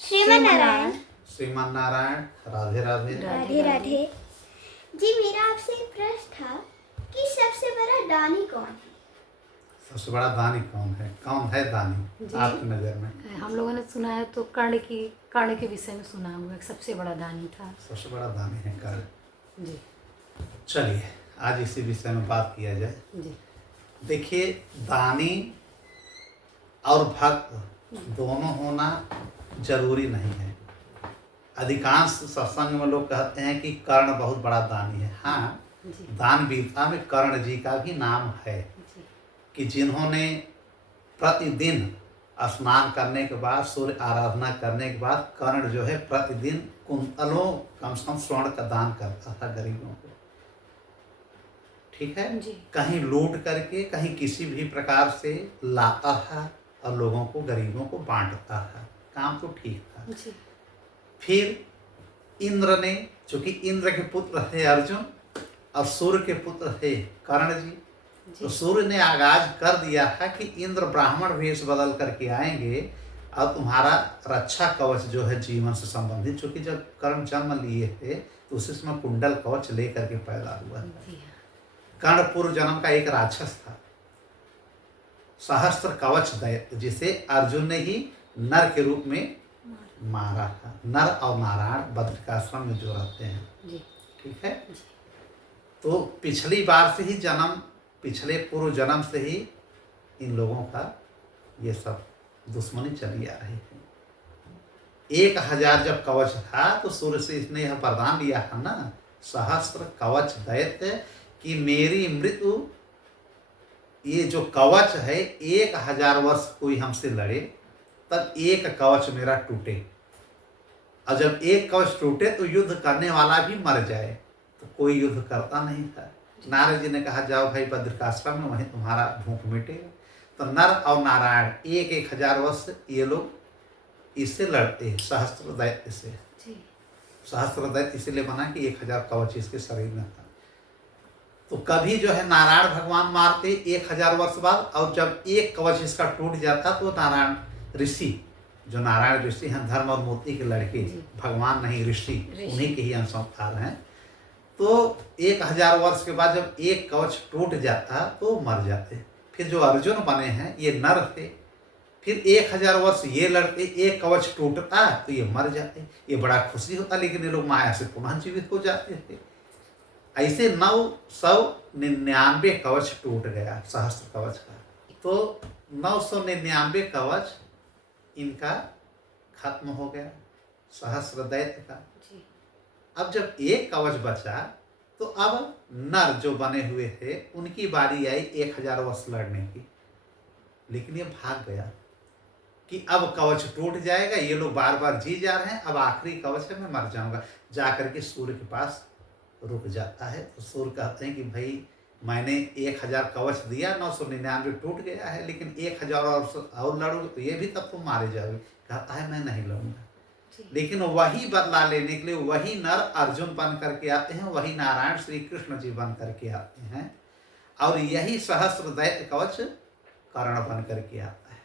श्रीमन नारायण। श्रीमान नारायण। राधे राधे। राधे राधे। जी मेरा आपसे एक प्रश्न था कि सबसे बड़ा दानी कौन है? सबसे बड़ा दानी कौन है? कौन है दानी जी। आपकी नजर में? हम लोगों ने सुना है तो कर्ण के विषय में सुना हुआ एक सबसे बड़ा दानी था। सबसे बड़ा दानी है कर्ण। जी चलिए आज इसी विषय में बात किया जाए। जी देखिए, दानी और भक्त दोनों होना जरूरी नहीं है। अधिकांश सत्संग में लोग कहते हैं कि कर्ण बहुत बड़ा दानी है। हाँ, जी दान वीरता में कर्ण जी का भी नाम है जी कि जिन्होंने प्रतिदिन स्नान करने के बाद, सूर्य आराधना करने के बाद कर्ण जो है प्रतिदिन कुंतलों कम से कम स्वर्ण का दान करता था गरीबों को। ठीक है। जी कहीं लूट करके, कहीं किसी भी प्रकार से लाता था और लोगों को, गरीबों को बांटता था। काम तो ठीक था। जी फिर इंद्र ने, चूंकि इंद्र के पुत्र थे अर्जुन और सूर्य के पुत्र थे कर्ण जी, तो सूर्य ने आगाज कर दिया था कि इंद्र ब्राह्मण वेश बदल करके आएंगे और तुम्हारा रक्षा कवच जो है जीवन से संबंधित, चूंकि जब कर्ण जन्म लिए थे तो उसी समय कुंडल कवच लेकर के पैदा हुआ। कर्ण पूर्व जन्म का एक राक्षस था, सहस्त्र कवच दैत्य, जिसे अर्जुन ने ही नर के रूप में मारा था। नर और नारायण बद्रिकाश्रम में जो रहते हैं। जी ठीक है। तो पिछली बार से ही जन्म, पिछले पूर्व जन्म से ही इन लोगों का ये सब दुश्मनी चली आ रही थी। 1000 जब कवच था तो सूर्य से इसने यह वरदान लिया था ना, सहस्त्र कवच दैत्य, कि मेरी मृत्यु, ये जो कवच है 1000 वर्ष कोई हमसे लड़े तब एक कवच मेरा टूटे, और जब एक कवच टूटे तो युद्ध करने वाला भी मर जाए। तो कोई युद्ध करता नहीं था। नारद जी ने कहा जाओ भाई बद्रिकाश्रम में, वहीं तुम्हारा भूख मिटेगा। तो नर और नारायण 1000 वर्ष ये लोग इससे लड़ते हैं, सहस्त्र दैत्य से। सहस्त्र दैत्य इसलिए बना कि 1000 कवच इसके शरीर में था। तो कभी जो है नारायण भगवान मारते 1000 वर्ष बाद, और जब एक कवच इसका टूट जाता तो नारायण ऋषि, जो नारायण ऋषि हैं, धर्म और मूर्ति के लड़के, भगवान नहीं ऋषि, उन्हीं के ही अंशावतार हैं। तो 1000 वर्ष के बाद जब एक कवच टूट जाता तो मर जाते। फिर जो अर्जुन बने हैं ये नर थे, फिर 1000 वर्ष ये लड़ते, एक कवच टूटता तो ये मर जाते। ये बड़ा खुशी होता, लेकिन ये लोग माया से पुनः जीवित हो जाते थे। ऐसे 999 कवच टूट गया सहस्त्र कवच का। तो 999 कवच इनका खत्म हो गया, सहस्त्र दैत्य का। अब जब एक कवच बचा तो अब नर जो बने हुए थे उनकी बारी आई 1000 वर्ष लड़ने की। लेकिन ये भाग गया कि अब कवच टूट जाएगा, ये लोग बार बार जी जा रहे हैं, अब आखिरी कवच है, मैं मर जाऊंगा। जाकर के सूर्य के पास रुक जाता है। तो सूर्य कहते हैं कि भाई मैंने 1000 कवच दिया, 999 टूट गया है, लेकिन 1000 और लड़ोगे तो ये भी तब तुम मारे जाओगे। कहता है मैं नहीं लड़ूंगा। लेकिन वही बदला लेने के लिए वही नर अर्जुन बन करके आते हैं, वही नारायण श्री कृष्ण जी बन करके आते हैं, और यही सहस्त्र दैत्य कवच कर्ण बन करके आता है।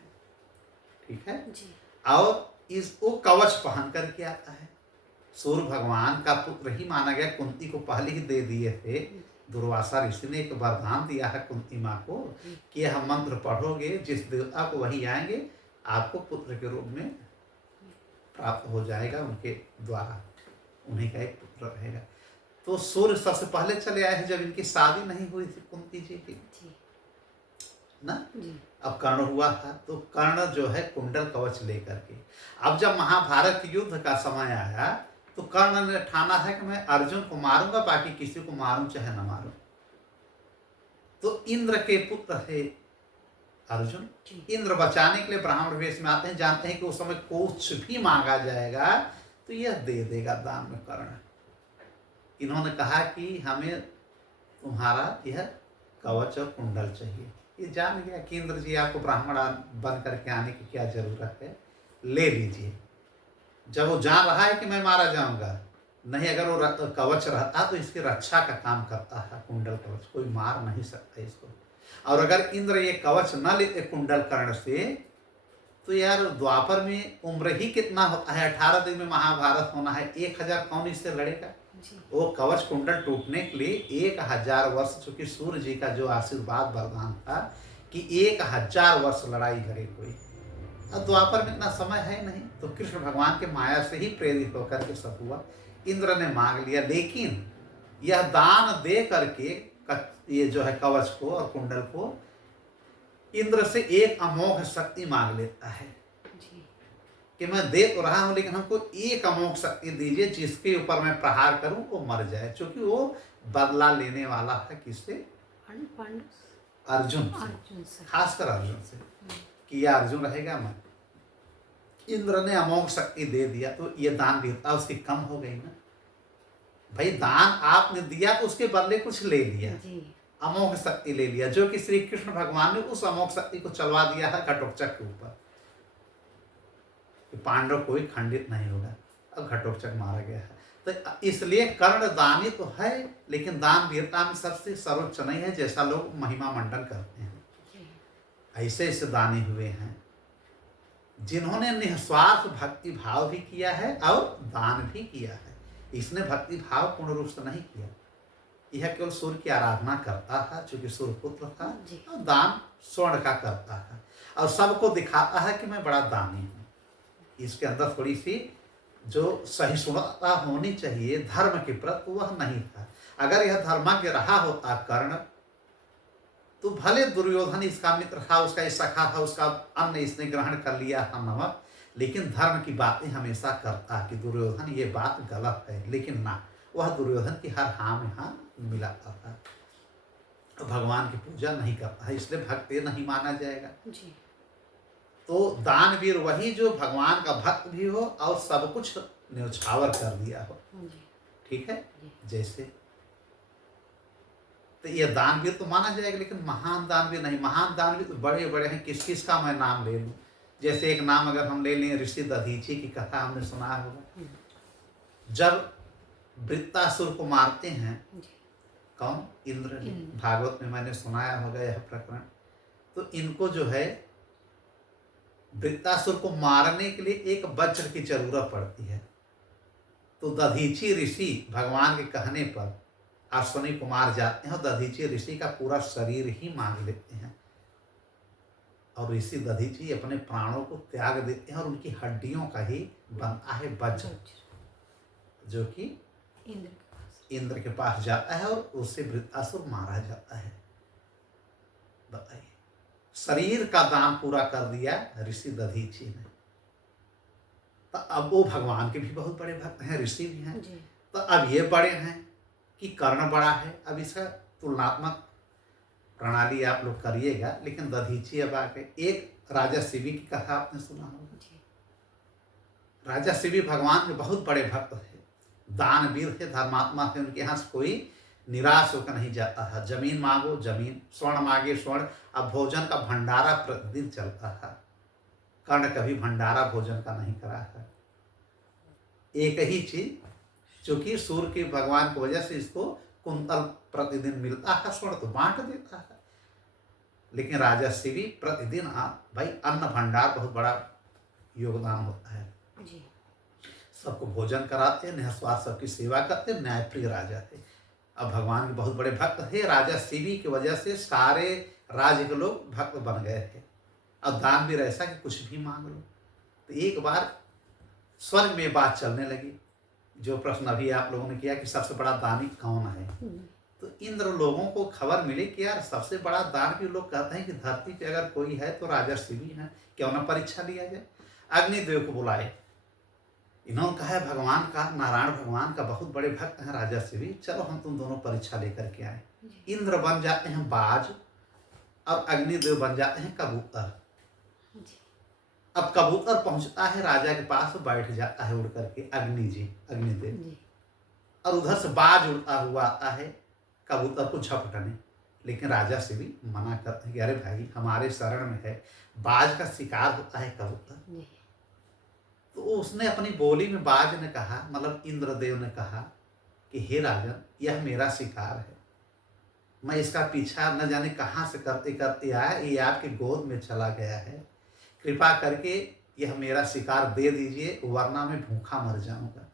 ठीक है जी। और इसको कवच पहन करके आता है। सूर्य भगवान का पुत्र ही माना गया, कुंती को पहले ही दे दिए थे। दुर्वासा ऋषि ने एक वरदान दिया है कुंती माँ को कि यह मंत्र पढ़ोगे, जिस देवता को वही आएंगे आपको पुत्र के रूप में प्राप्त हो जाएगा, उनके द्वारा उन्हीं का एक पुत्र रहेगा। तो सूर्य सबसे पहले चले आए हैं जब इनकी शादी नहीं हुई थी कुंती जी की ना। अब कर्ण हुआ था, तो कर्ण जो है कुंडल कवच लेकर के, अब जब महाभारत युद्ध का समय आया तो कर्ण ने ठाना है कि मैं अर्जुन को मारूंगा, बाकी किसी को मारूं चाहे न मारूं। तो इंद्र के पुत्र थे अर्जुन। इंद्र बचाने के लिए ब्राह्मण वेश में आते हैं, जानते हैं कि उस समय कुछ भी मांगा जाएगा तो यह दे देगा दान में कर्ण। इन्होंने कहा कि हमें तुम्हारा यह कवच और कुंडल चाहिए। ये जान गया कि इंद्र जी आपको ब्राह्मण बन करके आने की क्या जरूरत है, ले लीजिए। जब वो जान रहा है कि मैं मारा जाऊंगा, नहीं अगर वो कवच रहता तो इसकी रक्षा का काम करता है कुंडल कवच, कोई मार नहीं सकता इसको। और अगर इंद्र ये कवच न लेते कुंडल कर्ण से तो यार द्वापर में उम्र ही कितना होता है, 18 दिन में महाभारत होना है, 1000 कौन इससे लड़ेगा। जी वो कवच कुंडल टूटने के लिए 1000 वर्ष, चूंकि सूर्य जी का जो आशीर्वाद वरदान था कि 1000 वर्ष लड़ाई लड़े कोई। अब द्वापर में इतना समय है नहीं, तो कृष्ण भगवान के माया से ही प्रेरित होकर के सब हुआ। इंद्र ने मांग लिया, लेकिन यह दान दे करके ये जो है कवच को और कुंडल को इंद्र से एक अमोघ शक्ति मांग लेता है जी कि मैं दे तो रहा हूं, लेकिन हमको एक अमोघ शक्ति दीजिए जिसके ऊपर मैं प्रहार करूं वो मर जाए, क्योंकि वो बदला लेने वाला है किससे, अर्जुन से, अर्जुन से। खासकर अर्जुन से, कि यह अर्जुन रहेगा मैं। इंद्र ने अमोघ शक्ति दे दिया, तो ये दान वीरता उसकी कम हो गई ना। भाई दान आपने दिया तो उसके बदले कुछ ले लिया, जी अमोघ शक्ति ले लिया, जो कि श्री कृष्ण भगवान ने उस अमोघ शक्ति को चलवा दिया है घटोत्कच के ऊपर, पांडव कोई खंडित नहीं होगा, और घटोत्कच मारा गया है। तो इसलिए कर्ण दानी तो है, लेकिन दान वीरता में सबसे सर्वोच्च नहीं है, जैसा लोग महिमा मंडन करते हैं। जी ऐसे ऐसे दानी हुए हैं जिन्होंने निस्वार्थ भक्ति भाव भी किया है और दान भी किया है। इसने भक्ति भाव पूर्ण रूप से नहीं किया, यह केवल सूर्य की आराधना करता था, चूंकि सूर्य पुत्र था, जी। और दान स्वर्ण का करता था, और सबको दिखाता है कि मैं बड़ा दानी हूँ। इसके अंदर थोड़ी सी जो सहिष्णुता होनी चाहिए धर्म के प्रति, वह नहीं था। अगर यह धर्मज्ञ रहा होता कर्ण, तो भले दुर्योधन इसका मित्र था, उसका सखा था, उसका अन्न इसने ग्रहण कर लिया था नमक, लेकिन धर्म की बातें हमेशा करता कि दुर्योधन ये बात गलत है, लेकिन ना, वह दुर्योधन की हर हाँ में हाँ मिलाता था। भगवान की पूजा नहीं करता है, इसलिए भक्त नहीं माना जाएगा। जी तो दानवीर वही जो भगवान का भक्त भी हो और सब कुछ न्यौछावर कर दिया हो, जी ठीक है। जी जैसे तो ये दानवीर तो माना जाएगा, लेकिन महान दानवीर नहीं। महान दानवीर तो बड़े बड़े हैं, किस किस का मैं नाम ले लूं। जैसे एक नाम अगर हम ले लें, ऋषि दधीची की कथा हमने सुना होगा, जब वृत्तासुर को मारते हैं, जी कौन, इंद्र ने, इंद्र। भागवत में मैंने सुनाया होगा यह प्रकरण। तो इनको जो है वृत्तासुर को मारने के लिए एक वज्र की जरूरत पड़ती है। तो दधीची ऋषि भगवान के कहने पर अश्वनी कुमार जाते हैं और दधीची ऋषि का पूरा शरीर ही मांग लेते हैं, और ऋषि दधीची अपने प्राणों को त्याग देते हैं, और उनकी हड्डियों का ही बनता है वज्र, जो कि इंद्र के पास जाता है और उससे वृत्तासुर मारा जाता है। बताइए, शरीर का दान पूरा कर दिया ऋषि दधीची ने। तो अब वो भगवान के भी बहुत बड़े भक्त हैं, ऋषि भी हैं। जी तो अब ये बड़े हैं कि कर्ण बड़ा है। अब इसका तुलनात्मक प्रणाली आप लोग करिएगा, लेकिन दधीची अब आके एक राजा शिवी की कथा आपने सुना होगा। जी राजा शिवी भगवान के बहुत बड़े भक्त थे, दानवीर थे, धर्मात्मा थे। उनके यहाँ से कोई निराश होकर नहीं जाता था। जमीन मांगो जमीन, स्वर्ण मांगे स्वर्ण। अब भोजन का भंडारा प्रतिदिन चलता था। कर्ण कभी भंडारा भोजन का नहीं करा है। एक ही चीज, चूंकि सूर्य के भगवान की वजह से इसको कुंतल प्रतिदिन मिलता है, स्वर्ण तो बांट देता है। लेकिन राजा शिवी प्रतिदिन भाई अन्न भंडार बहुत बड़ा योगदान होता है। जी सबको भोजन कराते, निस्वार्थ सबकी सेवा करते, न्यायप्रिय राजा थे। अब भगवान के बहुत बड़े भक्त थे। राजा शिवी की वजह से सारे राज्य के लोग भक्त बन गए थे। अब दान भी ऐसा कि कुछ भी मांग लो। तो एक बार स्वर्ग में बात चलने लगी, जो प्रश्न अभी आप लोगों ने किया कि सबसे बड़ा दानी कौन है। तो इंद्र लोगों को खबर मिली कि यार सबसे बड़ा दान भी लोग कहते हैं कि धरती पे अगर कोई है तो राजा शिवी है, क्यों ना परीक्षा लिया जाए। अग्निदेव को बुलाए। इन्होंने कहा है भगवान का, नारायण भगवान का बहुत बड़े भक्त हैं राजा शिवी, चलो हम तुम दोनों परीक्षा लेकर के आए। इंद्र बन जाते हैं बाज और अग्निदेव बन जाते हैं कबूतर। अब कबूतर पहुंचता है राजा के पास, बैठ जाता है उड़ करके अग्निदेव, और उधर से बाज उड़ता हुआ आता है कबूतर को झपटने। लेकिन राजा शिवी मना करते हैं कि अरे भाई हमारे शरण में है, बाज का शिकार होता है कबूतर। तो उसने अपनी बोली में, बाज ने कहा, मतलब इंद्रदेव ने कहा कि हे राजन, यह मेरा शिकार है, मैं इसका पीछा न जाने कहाँ से करते करते आया, ये आपके गोद में चला गया है। कृपा करके यह मेरा शिकार दे दीजिए, वरना मैं भूखा मर जाऊंगा।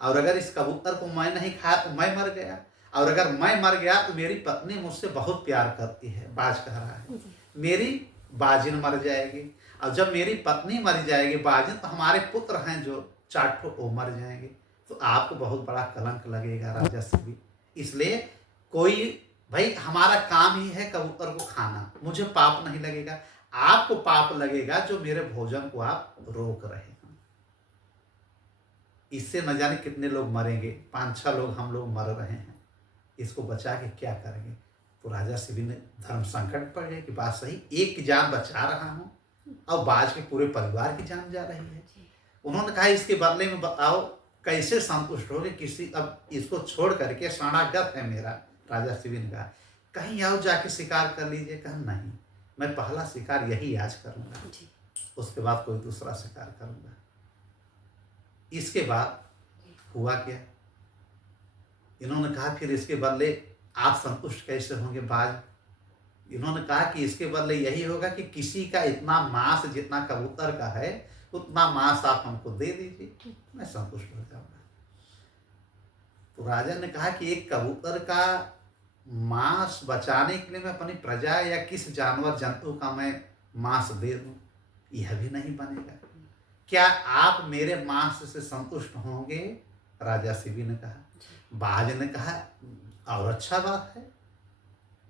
और अगर इस कबूतर को मैं नहीं खाया तो मैं मर गया, और अगर मैं मर गया तो मेरी पत्नी मुझसे बहुत प्यार करती है। बाज कह रहा है जी मेरी बाजिन मर जाएगी, और जब मेरी पत्नी मर जाएगी बाजिन, तो हमारे पुत्र हैं जो 4 ठो वो मर जाएंगे, तो आपको बहुत बड़ा कलंक लगेगा राजा शिवी। इसलिए कोई भाई हमारा काम ही है कबूतर को खाना, मुझे पाप नहीं लगेगा, आपको पाप लगेगा जो मेरे भोजन को आप रोक रहे हैं। इससे न जाने कितने लोग मरेंगे, 5-6 लोग हम लोग मर रहे हैं, इसको बचा के क्या करेंगे। तो राजा शिवी ने धर्म संकट पड़ गए कि बात सही, एक की जान बचा रहा हूं और बाज के पूरे परिवार की जान जा रही है। जी उन्होंने कहा इसके बदले में बताओ कैसे संतुष्ट होगे, किसी अब इसको छोड़ करके शरणागत है मेरा। राजा शिवी ने कहा कहीं आओ जाके शिकार कर लीजिए। कहा नहीं, मैं पहला शिकार यही आज करूंगा, जी उसके बाद कोई दूसरा शिकार करूंगा। इसके बाद हुआ क्या, इन्होंने कहा फिर इसके बदले आप संतुष्ट कैसे होंगे बाज। इन्होंने कहा कि इसके बदले यही होगा कि किसी का इतना मांस जितना कबूतर का है उतना मांस आप हमको दे दीजिए, मैं संतुष्ट हो जाऊंगा। तो राजा ने कहा कि एक कबूतर का मांस बचाने के लिए मैं अपनी प्रजा या किस जानवर जंतु का मैं मांस दे दूं, यह भी नहीं बनेगा। क्या आप मेरे मांस से संतुष्ट होंगे? राजा शिवी ने कहा। बाज ने कहा और अच्छा बात है,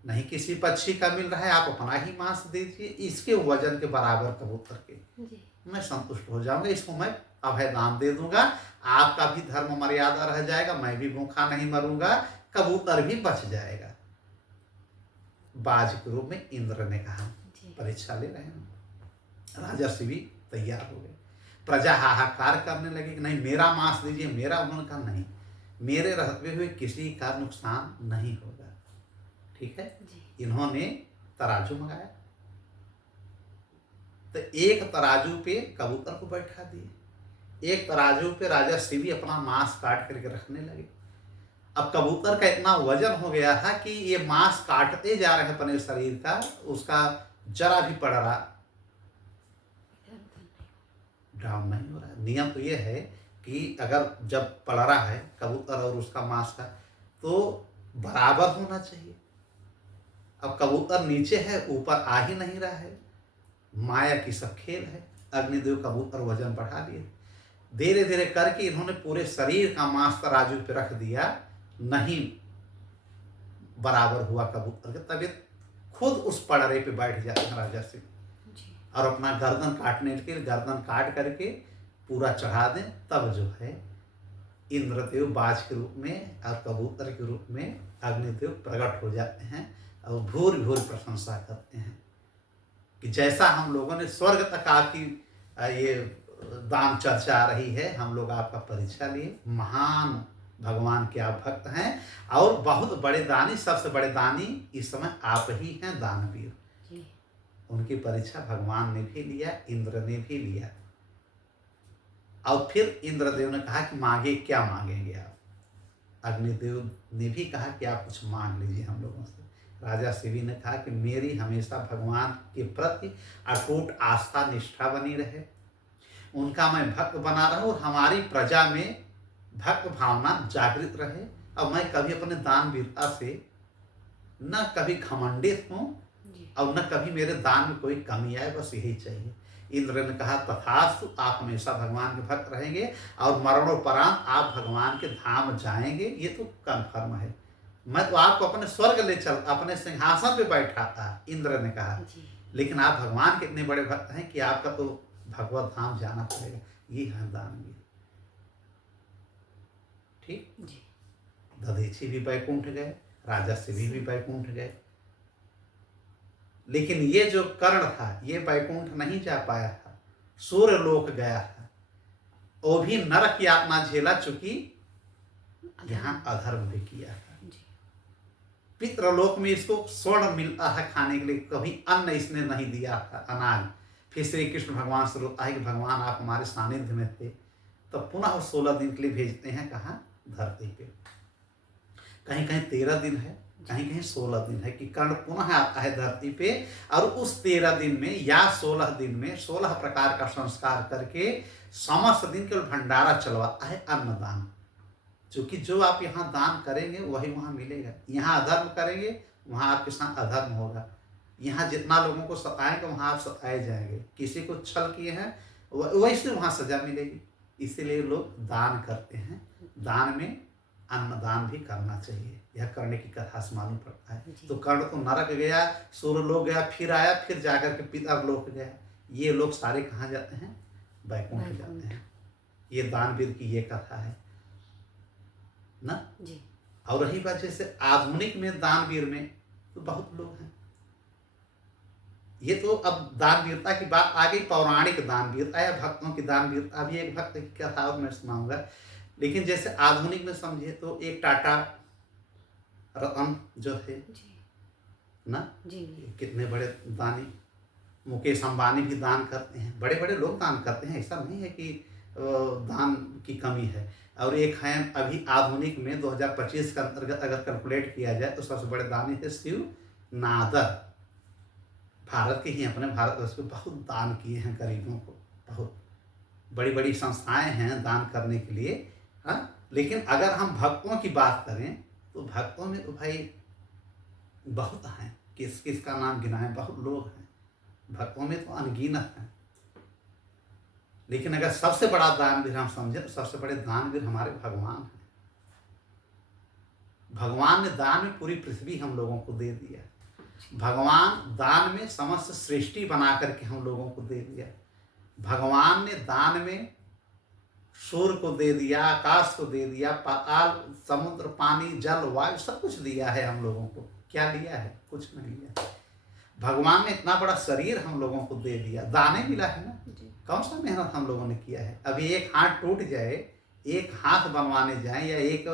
नहीं किसी पक्षी का मिल रहा है, आप अपना ही मांस दीजिए, इसके वजन के बराबर कबूतर के, जी मैं संतुष्ट हो जाऊंगा, इसको मैं अभय दान दे दूंगा, आपका भी धर्म मर्यादा रह जाएगा, मैं भी भूखा नहीं मरूंगा, कबूतर भी बच जाएगा। बाज के रूप में इंद्र ने कहा। जी परीक्षा ले रहे हैं। राजा शिवी तैयार हो गए, प्रजा हाहाकार करने लगी कि नहीं मेरा मांस दीजिए मेरा। उन्होंने कहा नहीं, मेरे रहते हुए किसी का नुकसान नहीं होगा, ठीक है। जी इन्होंने तराजू मंगाया, तो एक तराजू पे कबूतर को बैठा दिए, एक तराजू पे राजा शिवी अपना मांस काट करके रखने लगे। अब कबूतर का इतना वजन हो गया था कि ये मांस काटते जा रहे हैं अपने शरीर का, उसका जरा भी पड़ रहा डाउन नहीं हो रहा है। नियम तो ये है कि अगर जब पड़ रहा है कबूतर और उसका मांस का तो बराबर होना चाहिए। अब कबूतर नीचे है, ऊपर आ ही नहीं रहा है, माया की सब खेल है। अग्निदेव कबूतर वजन बढ़ा दिए, धीरे धीरे करके इन्होंने पूरे शरीर का मांस तराजू पे रख दिया, नहीं बराबर हुआ कबूतर की तबीयत, खुद उस पड़रे पे बैठ जाते हैं राजा सिंह और अपना गर्दन काटने के लिए गर्दन काट करके पूरा चढ़ा दें, तब जो है इंद्रदेव बाज के रूप में और कबूतर के रूप में अग्निदेव प्रकट हो जाते हैं और भूर भूर प्रशंसा करते हैं कि जैसा हम लोगों ने स्वर्ग तक आपकी ये दान चर्चा आ रही है, हम लोग आपका परीक्षा लिए, महान भगवान के आप भक्त हैं और बहुत बड़े दानी, सबसे बड़े दानी इस समय आप ही हैं दानवीर। उनकी परीक्षा भगवान ने भी लिया, इंद्र ने भी लिया। और फिर इंद्रदेव ने कहा कि मांगे, क्या मांगेंगे आप? अग्निदेव ने भी कहा कि आप कुछ मांग लीजिए हम लोगों से। राजा शिवी ने कहा कि मेरी हमेशा भगवान के प्रति अटूट आस्था निष्ठा बनी रहे, उनका मैं भक्त बना रहूं और हमारी प्रजा में भक्त भावना जागृत रहे और मैं कभी अपने दान वीरता से न कभी घमंडित हूं और न कभी मेरे दान में कोई कमी आए, बस यही चाहिए। इंद्र ने कहा तथास्तु, आप हमेशा भगवान के भक्त रहेंगे और मरणोपरांत आप भगवान के धाम जाएंगे, ये तो कन्फर्म है। मैं तो आपको अपने स्वर्ग ले चल, अपने सिंहासन पे बैठाता, इंद्र ने कहा, लेकिन आप भगवान के इतने बड़े भक्त हैं कि आपका तो भगवत धाम जाना पड़ेगा, ये है दानवीर। ठीक, दधीची भी बैकुंठ गए, राजा शिवी भी बैकुंठ गए, लेकिन ये जो कर्ण था ये बैकुंठ नहीं जा पाया था, सूर्य लोक गया था, वो भी नरक यातना झेला, चूंकि यहाँ अधर्म भी किया था। पितृलोक में इसको स्वर्ण मिलता है खाने के लिए, कभी अन्न इसने नहीं दिया था, अनाज। फिर श्री कृष्ण भगवान से रोता है कि भगवान आप हमारे सानिध्य में थे, तो पुनः 16 दिन के लिए भेजते हैं, कहाँ? धरती पे। कहीं कहीं 13 दिन है, कहीं कहीं 16 दिन है कि कर्ण पुनः आता है धरती पे, और उस 13 दिन में या 16 दिन में 16 प्रकार का संस्कार करके समस्त दिन केवल भंडारा चलवाता है, अन्नदान। क्योंकि जो आप यहाँ दान करेंगे वही वहाँ मिलेगा। यहाँ अधर्म करेंगे वहाँ आपके साथ अधर्म होगा। यहाँ जितना लोगों को सताएंगे वहाँ आप सताए जाएंगे। किसी को छल किए हैं वैसे वहाँ सजा मिलेगी। इसीलिए लोग दान करते हैं। दान में अन्नदान भी करना चाहिए। यह कर्ण की कथा से मालूम पड़ता है। तो कर्ण तो नरक गया, सूर्यलोक गया, फिर आया, फिर जाकर के पितरलोक गया। ये लोग सारे कहाँ जाते हैं? वैकुंठ जाते हैं। ये दानवीर की ये कथा है ना जी। और रही बात जैसे आधुनिक में दानवीर में तो बहुत लोग हैं। ये तो अब दानवीरता की बात आ गई, पौराणिक दानवीरता या भक्तों की दानवीरता। अभी एक भक्त की कथा और मैं सुनाऊंगा। लेकिन जैसे आधुनिक में समझिए तो एक टाटा रतन जो थे ना, जी कितने बड़े दानी। मुकेश अंबानी भी दान करते हैं, बड़े बड़े लोग दान करते हैं। ऐसा नहीं है कि दान की कमी है। और एक हैं अभी आधुनिक में 2025 के अंतर्गत अगर कैलकुलेट किया जाए तो सबसे बड़े दानी थे शिव नादर। भारत के ही अपने भारतवर्ष में बहुत दान किए हैं गरीबों को। बहुत बड़ी बड़ी संस्थाएं हैं दान करने के लिए। हाँ, लेकिन अगर हम भक्तों की बात करें तो भक्तों में तो भाई बहुत हैं। किस किस का नाम गिनाएं, बहुत लोग हैं। भक्तों में तो अनगिनत हैं। लेकिन अगर सबसे बड़ा दानवीर हम समझे तो सबसे बड़े दानवीर हमारे भगवान हैं। भगवान ने दान में पूरी पृथ्वी हम लोगों को दे दिया। भगवान दान में समस्त सृष्टि बना करके हम लोगों को दे दिया। भगवान ने दान में सूर्य को दे दिया, आकाश को दे दिया, पाताल, समुद्र, पानी, जल, वायु सब कुछ दिया है हम लोगों को। क्या लिया है? कुछ नहीं लिया। भगवान ने इतना बड़ा शरीर हम लोगों को दे दिया, दाने मिला है ना। कौन सा मेहनत हम लोगों ने किया है? अभी एक हाथ टूट जाए, एक हाथ बनवाने जाए या एक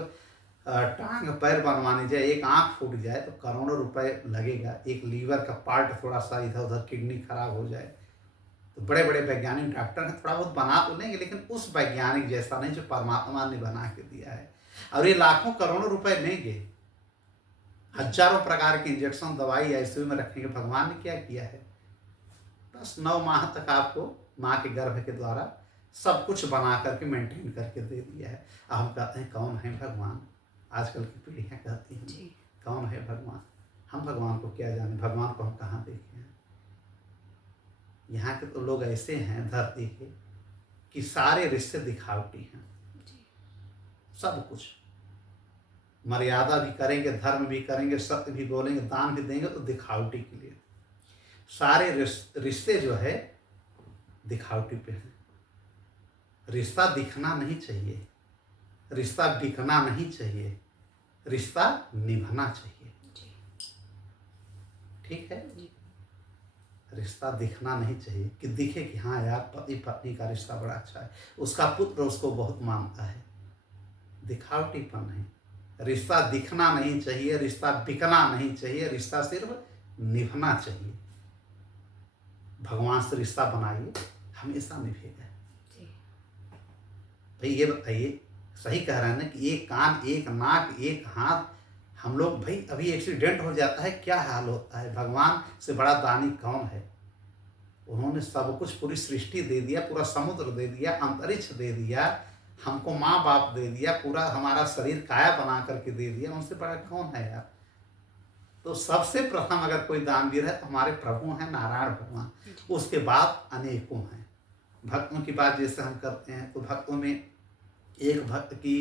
टांग पैर बनवाने जाए, एक आंख फूट जाए तो करोड़ों रुपए लगेगा। एक लीवर का पार्ट थोड़ा सा इधर उधर किडनी खराब हो जाए तो बड़े बड़े वैज्ञानिक डॉक्टर हैं, थोड़ा बहुत बना तो लेंगे, लेकिन उस वैज्ञानिक जैसा नहीं जो परमात्मा ने बना के दिया है। और ये लाखों करोड़ों रुपए लेंगे, हजारों प्रकार के इंजेक्शन, दवाई आईसीयू में रखेंगे। भगवान ने क्या किया है? बस 9 माह तक आपको माँ के गर्भ के द्वारा सब कुछ बना करके मेंटेन करके दे दिया है। अब हम कहते हैं कौन है भगवान? आजकल की पीढ़ियाँ कहती हैं कौन है भगवान? हम भगवान को क्या जाने? भगवान को हम कहाँ देखे हैं? यहाँ के तो लोग ऐसे हैं धरती के कि सारे रिश्ते दिखावटी हैं। सब कुछ मर्यादा भी करेंगे, धर्म भी करेंगे, सत्य भी बोलेंगे, दान भी देंगे तो दिखावटी के लिए। सारे रिश्ते जो है दिखावटी पे हैं। रिश्ता दिखना नहीं चाहिए, रिश्ता बिकना नहीं चाहिए, रिश्ता निभाना चाहिए। ठीक है? रिश्ता दिखना नहीं चाहिए कि दिखे कि हाँ यार पति पत्नी का रिश्ता बड़ा अच्छा है, उसका पुत्र उसको बहुत मानता है। दिखावटीपन नहीं। रिश्ता दिखना नहीं चाहिए, रिश्ता बिकना नहीं चाहिए, रिश्ता सिर्फ निभना चाहिए। भगवान से रिश्ता बनाइए, हमेशा निभेगा। भाई ये बताइए, सही कह रहे हैं ना कि एक कान, एक नाक, एक हाथ। हम लोग भाई अभी एक्सीडेंट हो जाता है क्या हाल होता है? भगवान से बड़ा दानी कौन है? उन्होंने सब कुछ, पूरी सृष्टि दे दिया, पूरा समुद्र दे दिया, अंतरिक्ष दे दिया, हमको माँ बाप दे दिया, पूरा हमारा शरीर काया बना करके दे दिया। उनसे बड़ा कौन है यार? तो सबसे प्रथम अगर कोई दानवीर है तो हमारे प्रभु हैं नारायण भगवान। उसके बाद अनेकों हैं। भक्तों की बात जैसे हम करते हैं तो भक्तों में एक भक्त की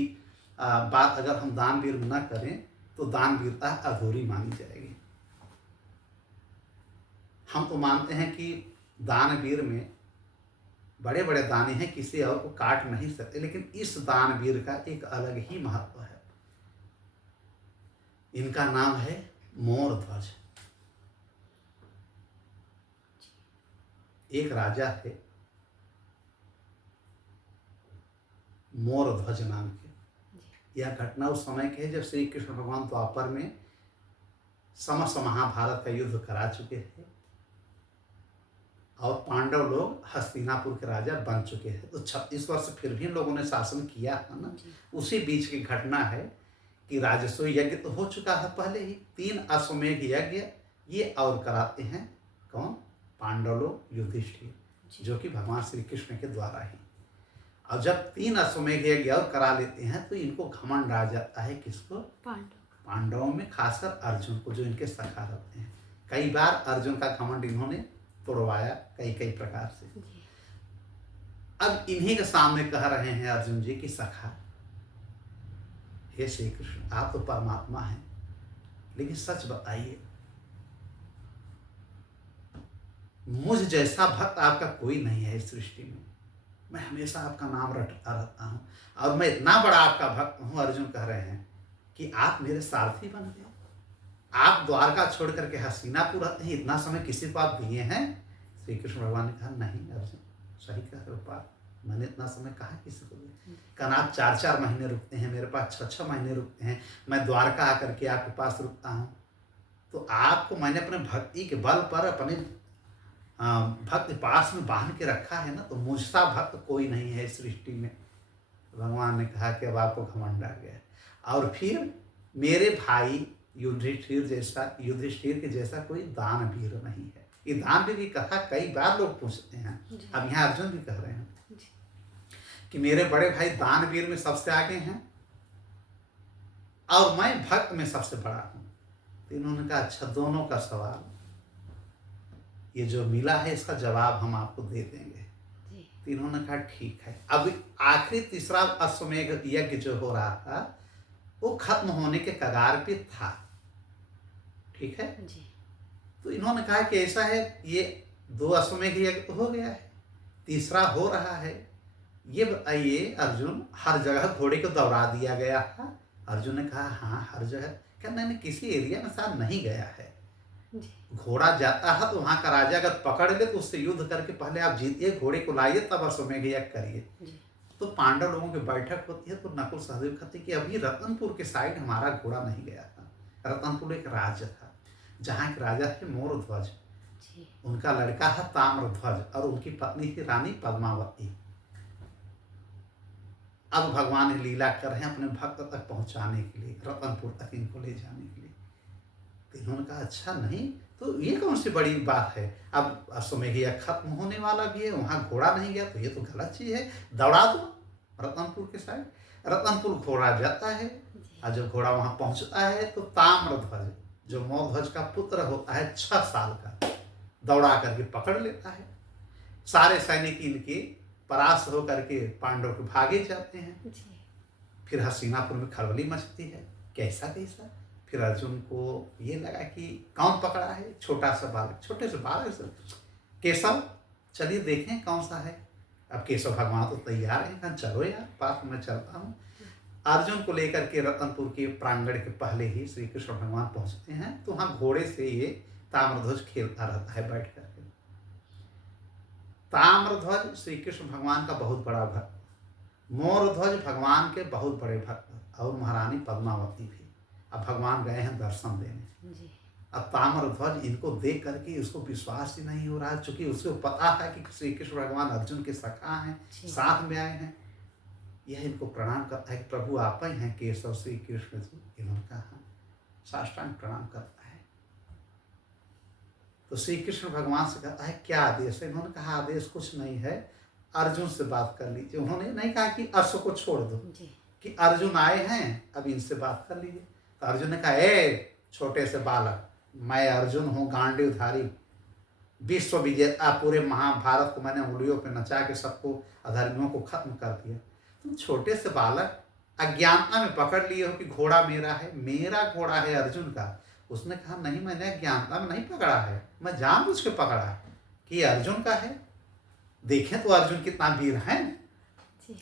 बात अगर हम दानवीर न करें तो दानवीरता अधूरी मानी जाएगी। हम तो मानते हैं कि दानवीर में बड़े बड़े दानी हैं, किसी और को काट नहीं सकते, लेकिन इस दानवीर का एक अलग ही महत्व है। इनका नाम है मोर ध्वज। एक राजा थे मोर ध्वज नाम के। यह घटना उस समय की है जब श्री कृष्ण भगवान द्वापर में समस्त महाभारत का युद्ध करा चुके थे और पांडव लोग हस्तिनापुर के राजा बन चुके थे। तो 36 वर्ष फिर भी लोगों ने शासन किया है ना। उसी बीच की घटना है कि राजसूय यज्ञ तो हो चुका है पहले ही, 3 अश्वमेध यज्ञ ये और कराते हैं कौन? पांडव लोग, युधिष्ठिर, जो कि भगवान श्री कृष्ण के द्वारा ही। और जब 3 अश्वमेध यज्ञ और करा लेते हैं तो इनको घमंड आ जाता है। किसको? पांडवों में, खासकर अर्जुन को, जो इनके सखा रहते हैं। कई बार अर्जुन का घमंड इन्होंने तोड़वाया कई कई प्रकार से। अब इन्हीं के सामने कह रहे हैं अर्जुन जी की सखा, हे श्री कृष्ण, आप तो परमात्मा हैं, लेकिन सच बताइए, मुझ जैसा भक्त आपका कोई नहीं है इस सृष्टि में। मैं हमेशा आपका नाम रटता रहता हूँ और मैं इतना बड़ा आपका भक्त हूँ। अर्जुन कह रहे हैं कि आप मेरे सारथी बन गए। आप द्वारका छोड़ करके हस्तिनापुर रहते हैं, इतना समय किसी को आप दिए हैं? श्री कृष्ण भगवान ने कहा, नहीं अर्जुन, सही कह रहे हो पार्थ, मैंने इतना समय कहा किसी को दिया। कहना आप 4-4 महीने रुकते हैं मेरे पास, 6-6 महीने रुकते हैं, मैं द्वारका आकर के आपके पास रुकता हूँ। तो आपको मैंने अपने भक्ति के बल पर अपने भक्त पास में बांध के रखा है ना, तो मुझसा भक्त कोई नहीं है इस सृष्टि में। भगवान ने कहा कि अब आपको घमंड आ गया। और फिर मेरे भाई युधिष्ठिर के जैसा कोई दानवीर नहीं है। ये दानवीर की कथा कई बार लोग पूछते हैं, अब यहाँ अर्जुन भी कह रहे हैं कि मेरे बड़े भाई दानवीर में सबसे आगे हैं और मैं भक्त में सबसे बड़ा हूँ। तो इन्होंने कहा, अच्छा, दोनों का सवाल ये जो मिला है इसका जवाब हम आपको दे देंगे। तो इन्होंने कहा ठीक है। अब आखिरी तीसरा अश्वमेध यज्ञ जो हो रहा था वो खत्म होने के कगार पे था, ठीक है जी। तो इन्होंने कहा कि ऐसा है, ये 2 अश्वमेध यज्ञ तो हो गया है, तीसरा हो रहा है। ये बताइए अर्जुन, हर जगह घोड़े को दौड़ा दिया गया था? अर्जुन ने कहा हाँ, हर जगह। क्या मैंने किसी एरिया में साथ नहीं गया है। घोड़ा जाता है तो वहां का राजा अगर पकड़ ले तो उससे युद्ध करके पहले आप जीतिए, घोड़े को लाइए, तब अश्वमेध यज्ञ करिए। तो पांडव लोगों की बैठक होती है तो नकुल सहदेव कहते कि अभी रतनपुर के साइड हमारा घोड़ा नहीं गया था। रतनपुर एक राज्य था जहाँ के राजा थे मोरध्वज, उनका लड़का है ताम्रध्वज और उनकी पत्नी थी रानी पद्मावती। अब भगवान लीला कर रहे हैं अपने भक्त तक पहुंचाने के लिए, रतनपुर तक इनको ले जाने के लिए। तो इन्होंने कहा अच्छा नहीं, तो ये कौन सी बड़ी बात है, अब अश्वमेध यज्ञ खत्म होने वाला भी है, वहाँ घोड़ा नहीं गया तो ये तो गलत चीज़ है, दौड़ा दो रतनपुर के साइड। रतनपुर घोड़ा जाता है और जब घोड़ा वहाँ पहुँचता है तो ताम्रध्वज, जो मोरध्वज का पुत्र होता है 6 साल का, दौड़ा करके पकड़ लेता है। सारे सैनिक इनके परास्त होकर के पांडव के भागे जाते हैं। फिर हस्तिनापुर में खलबली मचती है, कैसा कैसा। फिर अर्जुन को ये लगा कि कौन पकड़ा है, छोटा सा बालक, छोटे से बालक से, केशव चलिए देखें कौन सा है। अब केशव भगवान तो तैयार है, कहा चलो यार पास में चलता हूँ। अर्जुन को लेकर के रतनपुर के प्रांगण के पहले ही श्री कृष्ण भगवान पहुँचते हैं तो वहाँ घोड़े से ये ताम्रध्वज खेलता रहता है बैठ करके। ताम्रध्वज श्री कृष्ण भगवान का बहुत बड़ा भक्त, मोरध्वज भगवान के बहुत बड़े भक्त और महारानी पद्मावती भी। अब भगवान गए हैं दर्शन देने जी। अब ताम्रध्वज इनको देख करके उसको विश्वास ही नहीं हो रहा, चूंकि उसको पता है कि श्री कृष्ण भगवान अर्जुन के सखा हैं, साथ में आए हैं। यह इनको प्रणाम करता है कि प्रभु आप ही हैं केशव श्री कृष्ण जी। इन्होंने कहा साष्टांग प्रणाम करता है। तो श्री कृष्ण भगवान से कहता है क्या आदेश है। इन्होंने कहा आदेश कुछ नहीं है, अर्जुन से बात कर लीजिए। उन्होंने नहीं कहा कि अश्व को छोड़ दो जी। कि अर्जुन आए हैं अब इनसे बात कर लीजिए। तो अर्जुन ने कहा ए छोटे से बालक, मैं अर्जुन हूँ गांडीवधारी, विश्व विजेता, पूरे महाभारत को मैंने उंगलियों पे नचा के सबको अधर्मियों को खत्म कर दिया। तुम छोटे से बालक अज्ञानता में पकड़ लिए हो कि घोड़ा मेरा है, मेरा घोड़ा है अर्जुन का। उसने कहा नहीं, मैंने अज्ञानता में नहीं पकड़ा है, मैं जानबूझ के पकड़ा है कि अर्जुन का है। देखें तो अर्जुन कितना वीर है।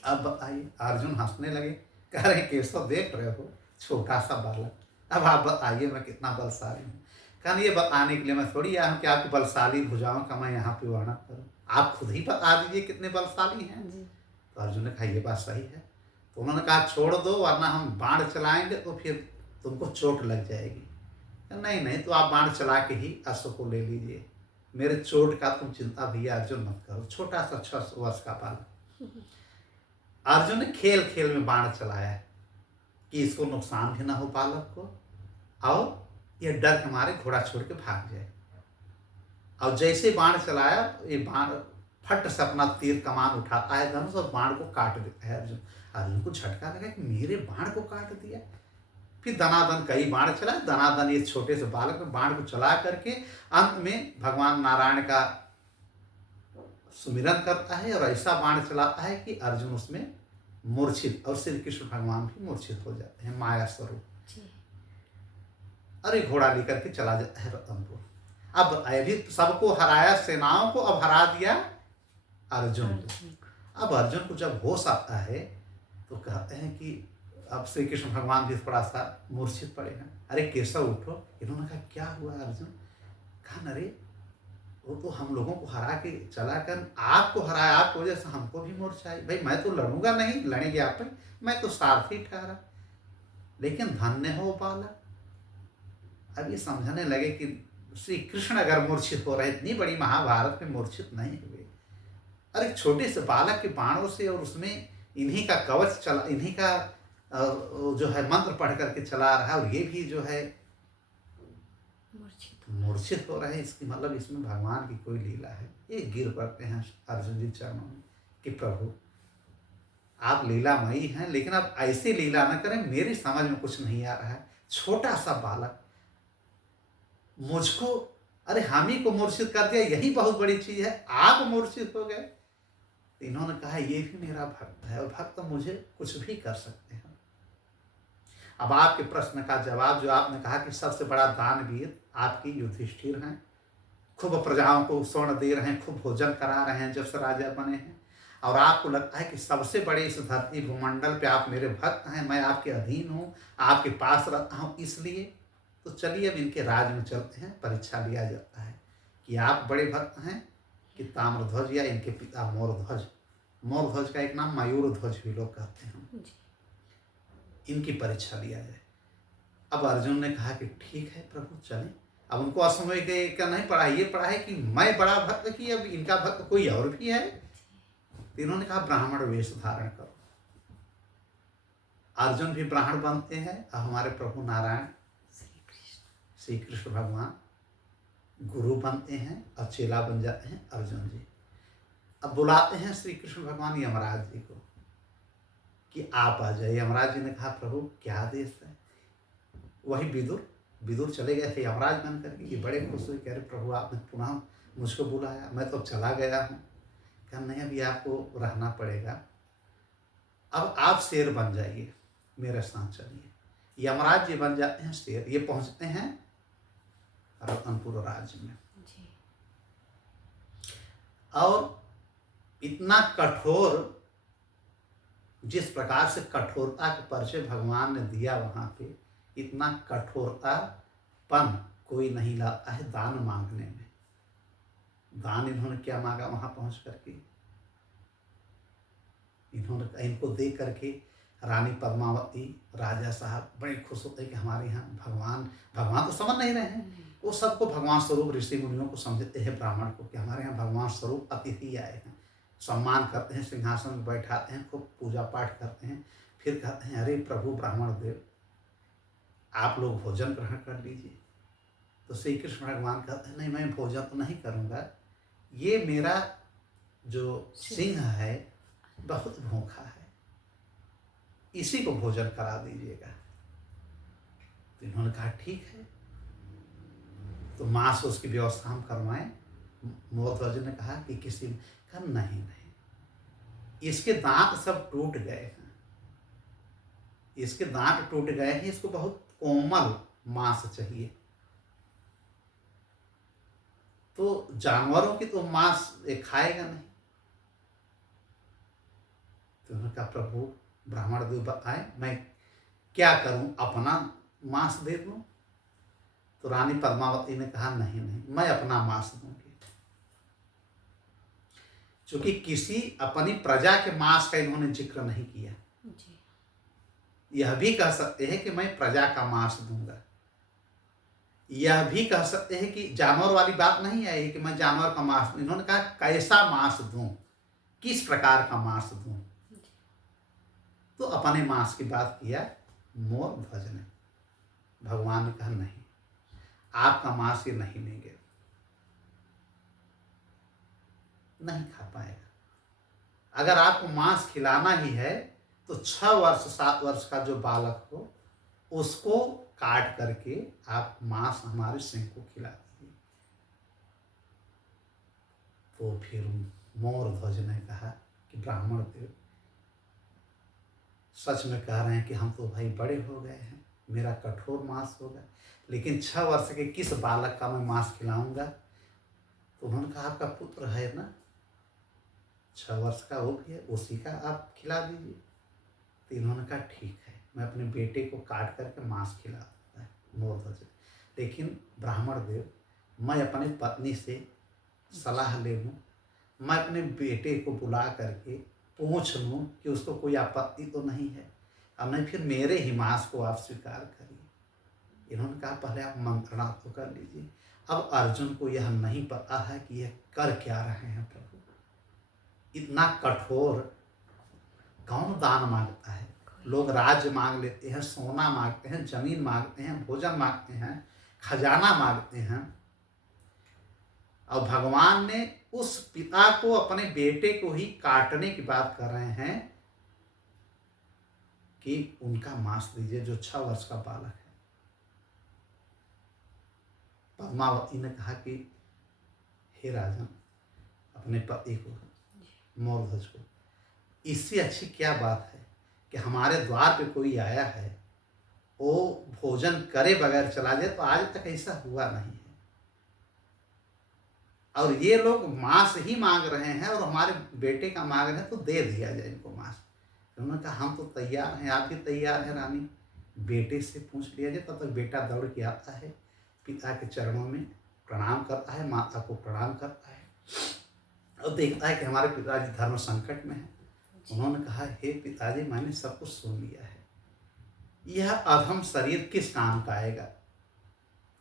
अब बताइए, अर्जुन हंसने लगे, कह रहे केशव देख रहे हो छोटा सा बालक, अब आप बताइए मैं कितना बलशाली हूँ। कहना ये बताने के लिए मैं थोड़ी आया हूँ कि आपकी बलशाली भुजाओं का मैं यहाँ पे वर्णन करूँ, आप खुद ही बता दीजिए कितने बलशाली हैं। तो अर्जुन ने कहा ये बात सही है। तो उन्होंने कहा छोड़ दो वरना हम बाण चलाएंगे तो फिर तुमको चोट लग जाएगी। नहीं नहीं, तो आप बाण चला के ही अश्व को ले लीजिए, मेरे चोट का तुम चिंता भैया अर्जुन मत करो। छोटा सा 6 वर्ष का बालक। अर्जुन ने खेल खेल में बाण चलाया कि इसको नुकसान भी ना हो बालक को, और ये डर के मारे घोड़ा छोड़ के भाग जाए। और जैसे बाण चलाया, ये बाण फट से अपना तीर कमान उठाता है धनुष और बाण को काट देता है अर्जुन। अर्जुन को झटका लगा कि मेरे बाण को काट दिया। फिर दनादन कई बाण चला, दनादन ये छोटे से बालक में बाण को चला करके अंत में भगवान नारायण का सुमिरन करता है और ऐसा बाण चलाता है कि अर्जुन उसमें मूर्छित, और श्री कृष्ण भगवान भी मूर्छित हो जाते हैं माया स्वरूप। अरे घोड़ा लेकर के चला जाता है रतनपुर। अब अभी सबको हराया, सेनाओं को अब हरा दिया अर्जुन को। अब अर्जुन को जब होश आता है तो कहते हैं कि अब श्री कृष्ण भगवान भी थोड़ा सा मूर्छित पड़े हैं। अरे केशव उठो। इन्होंने कहा क्या हुआ अर्जुन? कहा अरे वो तो हम लोगों को हरा के चला कर आपको हराया, आपको वजह से हमको भी मूर्छा आई। भाई मैं तो लड़ूंगा नहीं, लड़ेंगे आप पे, मैं तो सारथी ठहरा। लेकिन धन्य हो बालक। अब ये समझने लगे कि श्री कृष्ण अगर मूर्छित हो रहे, इतनी बड़ी महाभारत में मूर्छित नहीं हुए। अरे छोटे से बालक के बाणों से, और उसमें इन्हीं का कवच चला, इन्हीं का जो है मंत्र पढ़ करके चला रहा है, और ये भी जो है मूर्छित हो रहे हैं। इसकी मतलब इसमें भगवान की कोई लीला है। ये गिर पड़ते हैं अर्जुन जी चरणों में कि प्रभु आप लीलामयी हैं, लेकिन आप ऐसी लीला न करें, मेरी समझ में कुछ नहीं आ रहा है। छोटा सा बालक मुझको, अरे हम ही को मूर्छित कर दिया, यही बहुत बड़ी चीज है, आप मूर्छित हो गए। इन्होंने कहा ये भी मेरा भक्त है, और भक्त मुझे कुछ भी कर सकते हैं। अब आपके प्रश्न का जवाब, जो आपने कहा कि सबसे बड़ा दानवीर आपकी युधिष्ठिर हैं, खूब प्रजाओं को स्वर्ण दे रहे हैं, खूब भोजन करा रहे हैं जब से राजा बने हैं, और आपको लगता है कि सबसे बड़े इस धरती भूमंडल पे आप मेरे भक्त हैं, मैं आपके अधीन हूँ, आपके पास रहता हूँ, इसलिए तो चलिए अब इनके राज में चलते हैं। परीक्षा लिया जाता है कि आप बड़े भक्त हैं कि ताम्रध्वज या इनके पिता मोरध्वज। मोरध्वज का एक नाम मयूरध्वज भी लोग कहते हैं। इनकी परीक्षा लिया जाए। अब अर्जुन ने कहा कि ठीक है प्रभु चलें। अब उनको असमय का नहीं पढ़ा, ये पढ़ा है कि मैं बड़ा भक्त की, अब इनका भक्त कोई और भी है। तो इन्होंने कहा ब्राह्मण वेश धारण करो। अर्जुन भी ब्राह्मण बनते हैं, और हमारे प्रभु नारायण श्री कृष्ण भगवान गुरु बनते हैं और चेला बन जाते हैं अर्जुन जी। अब बुलाते हैं श्री कृष्ण भगवान यमराज जी को कि आप आ जाइए। यमराज जी ने कहा प्रभु क्या आदेश है? वही विदुर चले गए थे यमराज बन करके। ये बड़े खुश हुए, कह रहे प्रभु आपने पुनः मुझको बुलाया, मैं तो चला गया हूँ। कहा नहीं, अभी आपको रहना पड़ेगा, अब आप शेर बन जाइए, मेरे साथ चलिए। यमराज जी बन जाते हैं शेर। ये पहुंचते हैं रतनपुर राज्य में। और इतना कठोर, जिस प्रकार से कठोरता का परिचय भगवान ने दिया वहां पे, इतना कठोरतापन कोई नहीं लाता है दान मांगने में। दान इन्होंने क्या मांगा वहां पहुंच करके? इन्होंने, इनको देख करके रानी पद्मावती, राजा साहब बड़े खुश होते हैं कि हमारे यहाँ भगवान तो समझ नहीं रहे हैं, वो सबको भगवान स्वरूप ऋषि मुनियों को समझते हैं ब्राह्मण को कि हमारे यहाँ भगवान स्वरूप अतिथि आए हैं। सम्मान करते हैं, सिंहासन में बैठाते हैं, खूब पूजा पाठ करते हैं। फिर कहते हैं अरे प्रभु ब्राह्मण देव आप लोग भोजन ग्रहण कर लीजिए। तो श्री कृष्ण भगवान कहते हैं नहीं, मैं भोजन तो नहीं करूँगा, ये मेरा जो सिंह है बहुत भूखा है, इसी को भोजन करा दीजिएगा। तो इन्होंने कहा ठीक है, तो मांस उसकी व्यवस्था हम करवाएं। मोरध्वज ने कहा कि किसी, कहा नहीं, इसके दांत सब टूट गए हैं, इसके दांत टूट गए हैं, इसको बहुत कोमल मांस चाहिए। तो जानवरों की तो मांस खाएगा नहीं। तो उन्होंने कहा प्रभु ब्राह्मण देव बताएं मैं क्या करूं, अपना मांस दे दूं? तो रानी पद्मावती ने कहा नहीं, मैं अपना मांस दूंगी। क्योंकि किसी अपनी प्रजा के मांस का इन्होंने जिक्र नहीं किया। यह भी कह सकते हैं कि मैं प्रजा का मांस दूंगा, यह भी कह सकते हैं कि जानवर वाली बात नहीं आई कि मैं जानवर का मांस। इन्होंने कहा कैसा मांस दूं, किस प्रकार का मांस दूं। तो अपने मांस की बात किया मोर ध्वज ने। भगवान ने कहा नहीं, आपका मांस ये नहीं लेंगे, नहीं खा पाएगा। अगर आपको मांस खिलाना ही है तो 6 वर्ष 7 वर्ष का जो बालक हो उसको काट करके आप मांस हमारे सिंह को खिला दीजिए। तो फिर मोर ध्वज ने कहा कि ब्राह्मण देव सच में कह रहे हैं कि हम तो भाई बड़े हो गए हैं, मेरा कठोर मांस होगा, लेकिन 6 वर्ष के किस बालक का मैं मांस खिलाऊंगा? तो उन्होंने कहा आपका पुत्र है ना, 6 वर्ष का वो भी है, उसी का आप खिला दीजिए। तो इन्होंने कहा ठीक है, मैं अपने बेटे को काट करके मांस खिला दूंगा, मोर ध्वज। लेकिन ब्राह्मण देव, मैं अपनी पत्नी से सलाह ले लूँ, मैं अपने बेटे को बुला करके पूछ लूँ कि उसको कोई आपत्ति तो नहीं है, और नहीं फिर मेरे ही मांस को आप स्वीकार करिए। इन्होंने कहा पहले आप मंत्रणा तो कर लीजिए। अब अर्जुन को यह नहीं पता है कि यह कर क्या रहे हैं प्रभु, इतना कठोर कौन दान मांगता है? लोग राज्य मांग लेते हैं, सोना मांगते हैं, जमीन मांगते हैं, भोजन मांगते हैं, खजाना मांगते हैं, और भगवान ने उस पिता को, अपने बेटे को ही काटने की बात कर रहे हैं कि उनका मांस दीजिए जो 6 वर्ष का बालक है। पद्मावती ने कहा कि हे राजन, अपने पति को, मोरध्वज को, इससे अच्छी क्या बात है कि हमारे द्वार पे कोई आया है, वो भोजन करे बगैर चला जाए। तो आज तक ऐसा हुआ नहीं है, और ये लोग मांस ही मांग रहे हैं और हमारे बेटे का मांग रहे हैं, तो दे दिया जाए इनको मांस। उन्होंने कहा हम तो तैयार हैं, आप भी तैयार हैं रानी, बेटे से पूछ लिया जाए। तब तक बेटा दौड़ के आता है, पिता के चरणों में प्रणाम करता है, माता को प्रणाम करता है, और देखता है कि हमारे पिताजी धर्म संकट में हैं। उन्होंने कहा हे पिताजी, मैंने सब कुछ सुन लिया है, यह अधम शरीर किस काम का आएगा?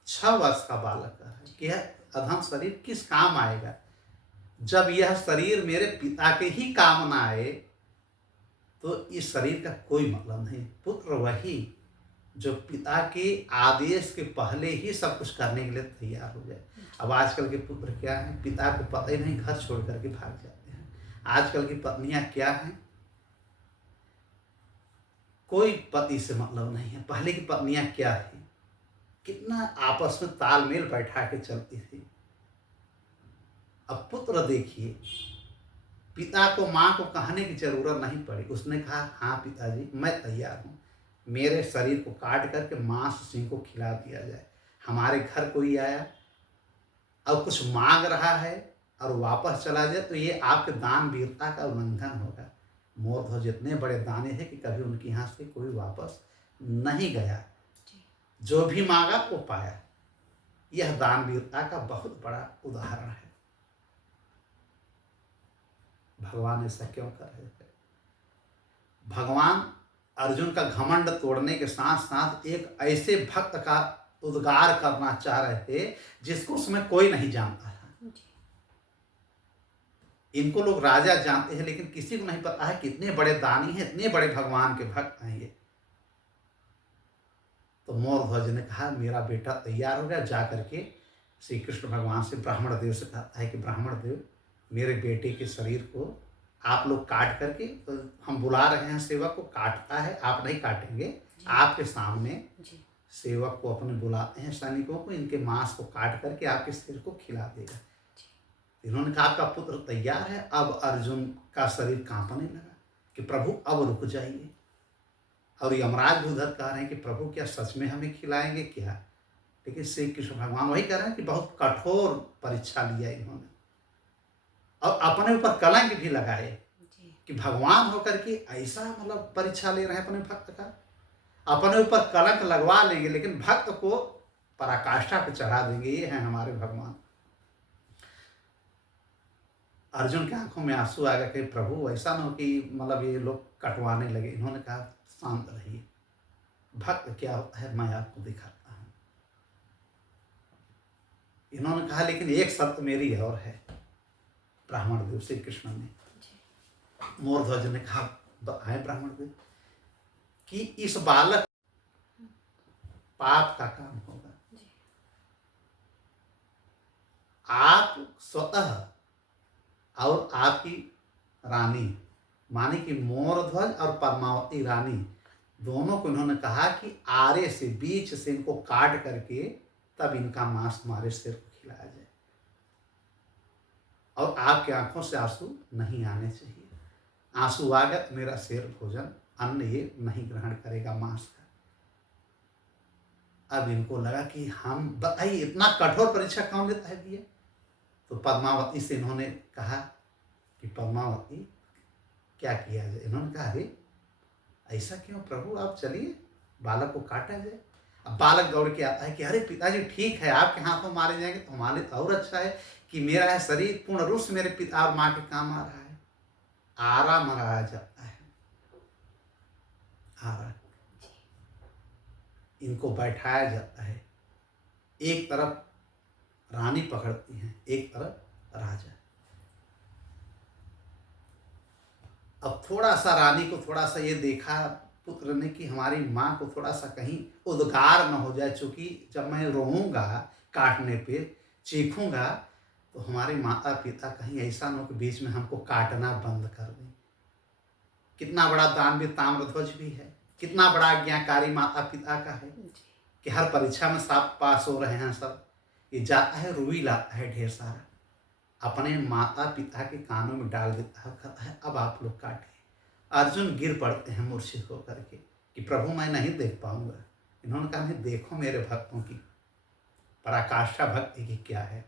6 वर्ष का बालक है कि यह अधम शरीर किस काम आएगा? जब यह शरीर मेरे पिता के ही काम ना आए तो इस शरीर का कोई मतलब नहीं। पुत्र वही जो पिता के आदेश के पहले ही सब कुछ करने के लिए तैयार हो जाए। अब आजकल के पुत्र क्या हैं, पिता को पता ही नहीं, घर छोड़ करके भाग जाते हैं। आजकल की पत्नियां क्या हैं, कोई पति से मतलब नहीं है। पहले की पत्नियां क्या थी, कितना आपस में तालमेल बैठा के चलती थी। अब पुत्र देखिए, पिता को, माँ को कहने की जरूरत नहीं पड़ी, उसने कहा हाँ पिताजी मैं तैयार हूँ, मेरे शरीर को काट करके मांस सिंह को खिला दिया जाए। हमारे घर कोई आया और कुछ मांग रहा है और वापस चला जाए तो ये आपके दान वीरता का उल्लंघन होगा। मोरध्वज इतने बड़े दानी थे कि कभी उनके यहाँ से कोई वापस नहीं गया, जो भी मांगा वो पाया। यह दान वीरता का बहुत बड़ा उदाहरण है। भगवान ऐसा क्यों कर रहे थे? भगवान अर्जुन का घमंड तोड़ने के साथ साथ एक ऐसे भक्त का उद्गार करना चाह रहे थे जिसको उसमें कोई नहीं जानता था। इनको लोग राजा जानते हैं, लेकिन किसी को नहीं पता है कितने बड़े दानी हैं, इतने बड़े भगवान के भक्त हैं ये। तो मोरध्वज ने कहा मेरा बेटा तैयार हो गया, जा करके श्री कृष्ण भगवान से, ब्राह्मण देव से कहता है कि ब्राह्मण देव, मेरे बेटे के शरीर को आप लोग काट करके, तो हम बुला रहे हैं सेवक को, काटता है, आप नहीं काटेंगे, आपके सामने सेवक को अपने बुलाते हैं सैनिकों को, इनके मांस को काट करके आपके शरीर को खिला देगा। इन्होंने कहा आपका पुत्र तैयार है। अब अर्जुन का शरीर कांपने लगा कि प्रभु अब रुक जाइए। और यमराज भी उधर कह रहे हैं कि प्रभु क्या सच में हमें खिलाएंगे क्या? लेकिन श्री कृष्ण भगवान वही कह रहे हैं कि बहुत कठोर परीक्षा लिया इन्होंने, और अपने ऊपर कलंक भी लगाए कि भगवान होकर के ऐसा मतलब परीक्षा ले रहे हैं अपने भक्त का। अपने ऊपर कलंक लगवा लेंगे लेकिन भक्त को पराकाष्ठा पे चढ़ा देंगे, ये हैं हमारे भगवान। अर्जुन के आंखों में आंसू आ गए कि प्रभु ऐसा ना हो कि मतलब ये लोग कटवाने लगे। इन्होंने कहा शांत रहिए, भक्त क्या होता है मैं आपको दिखाता हूँ। इन्होंने कहा लेकिन एक शर्त मेरी और है। ब्राह्मण देव श्री कृष्ण ने, मोरध्वज ने कहा बताएं ब्राह्मण देव कि इस बालक पाप का काम होगा। जी। आप स्वतः और आपकी रानी माने कि मोरध्वज और पद्मावती रानी दोनों को इन्होंने कहा कि आरे से बीच से इनको काट करके तब इनका मांस हमारे सिर को खिलाया जाए, और आपकी आंखों से आंसू नहीं आने चाहिए। आंसू आ गया तो मेरा सिर भोजन अन्न ये नहीं ग्रहण करेगा मांस का। अब इनको लगा कि हम बताइए इतना कठोर परीक्षा कौन लेता है दिए। तो पद्मावती से इन्होंने कहा कि पद्मावती क्या किया जाए। इन्होंने कहा अरे ऐसा क्यों प्रभु, आप चलिए बालक को काटा जाए। अब बालक दौड़ के आता है कि अरे पिताजी ठीक है, आपके हाथों मारे जाएंगे तो हमारे लिए और अच्छा है कि मेरा यह शरीर पूर्ण रूप से मेरे पिता और माँ के काम आ रहा है। आरा मराया जाता है, आरा इनको बैठाया जाता है। एक तरफ रानी पकड़ती हैं, एक तरफ राजा। अब थोड़ा सा रानी को थोड़ा सा ये देखा पुत्र ने कि हमारी माँ को थोड़ा सा कहीं उद्गार न हो जाए, चूंकि जब मैं रोऊंगा काटने पे चीखूंगा तो हमारे माता पिता कहीं ऐसा न हो कि बीच में हमको काटना बंद कर दें। कितना बड़ा दानवीर ताम्रध्वज भी है, कितना बड़ा आज्ञाकारी माता पिता का है कि हर परीक्षा में सब पास हो रहे हैं। सब ये जाता है रुई लाता है ढेर सारा, अपने माता पिता के कानों में डाल देता है, कहता है अब आप लोग काटिए। अर्जुन गिर पड़ते हैं मूर्छित होकर के कि प्रभु मैं नहीं देख पाऊंगा। इन्होंने कहा नहीं, देखो मेरे भक्तों की पराकाष्ठा भक्ति की क्या है।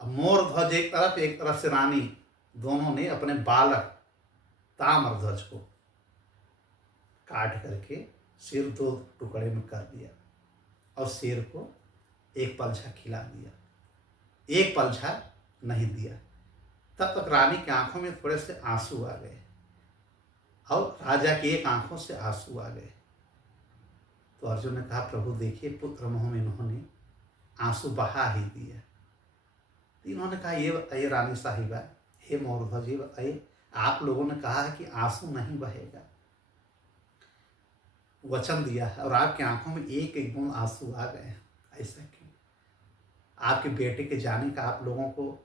अब मोर ध्वज एक तरफ से रानी, दोनों ने अपने बालक ताम्रध्वज को काट करके सिर दो टुकड़े में कर दिया और सिर को एक पलझा खिला दिया, एक पलझा नहीं दिया। तब तक रानी की आंखों में थोड़े से आंसू आ गए और राजा की एक आंखों से आंसू आ गए। तो अर्जुन ने कहा प्रभु देखिए पुत्र मोह में इन्होंने आंसू बहा ही दिया। तो इन्होंने कहा ये बताइए रानी साहिबा, हे मोरध्वज, ये बताइए आप लोगों ने कहा है कि आंसू नहीं बहेगा, वचन दिया है और आपकी आंखों में एक एक बूंद आंसू आ गए हैं, ऐसा क्यों? आपके बेटे के जाने का आप लोगों को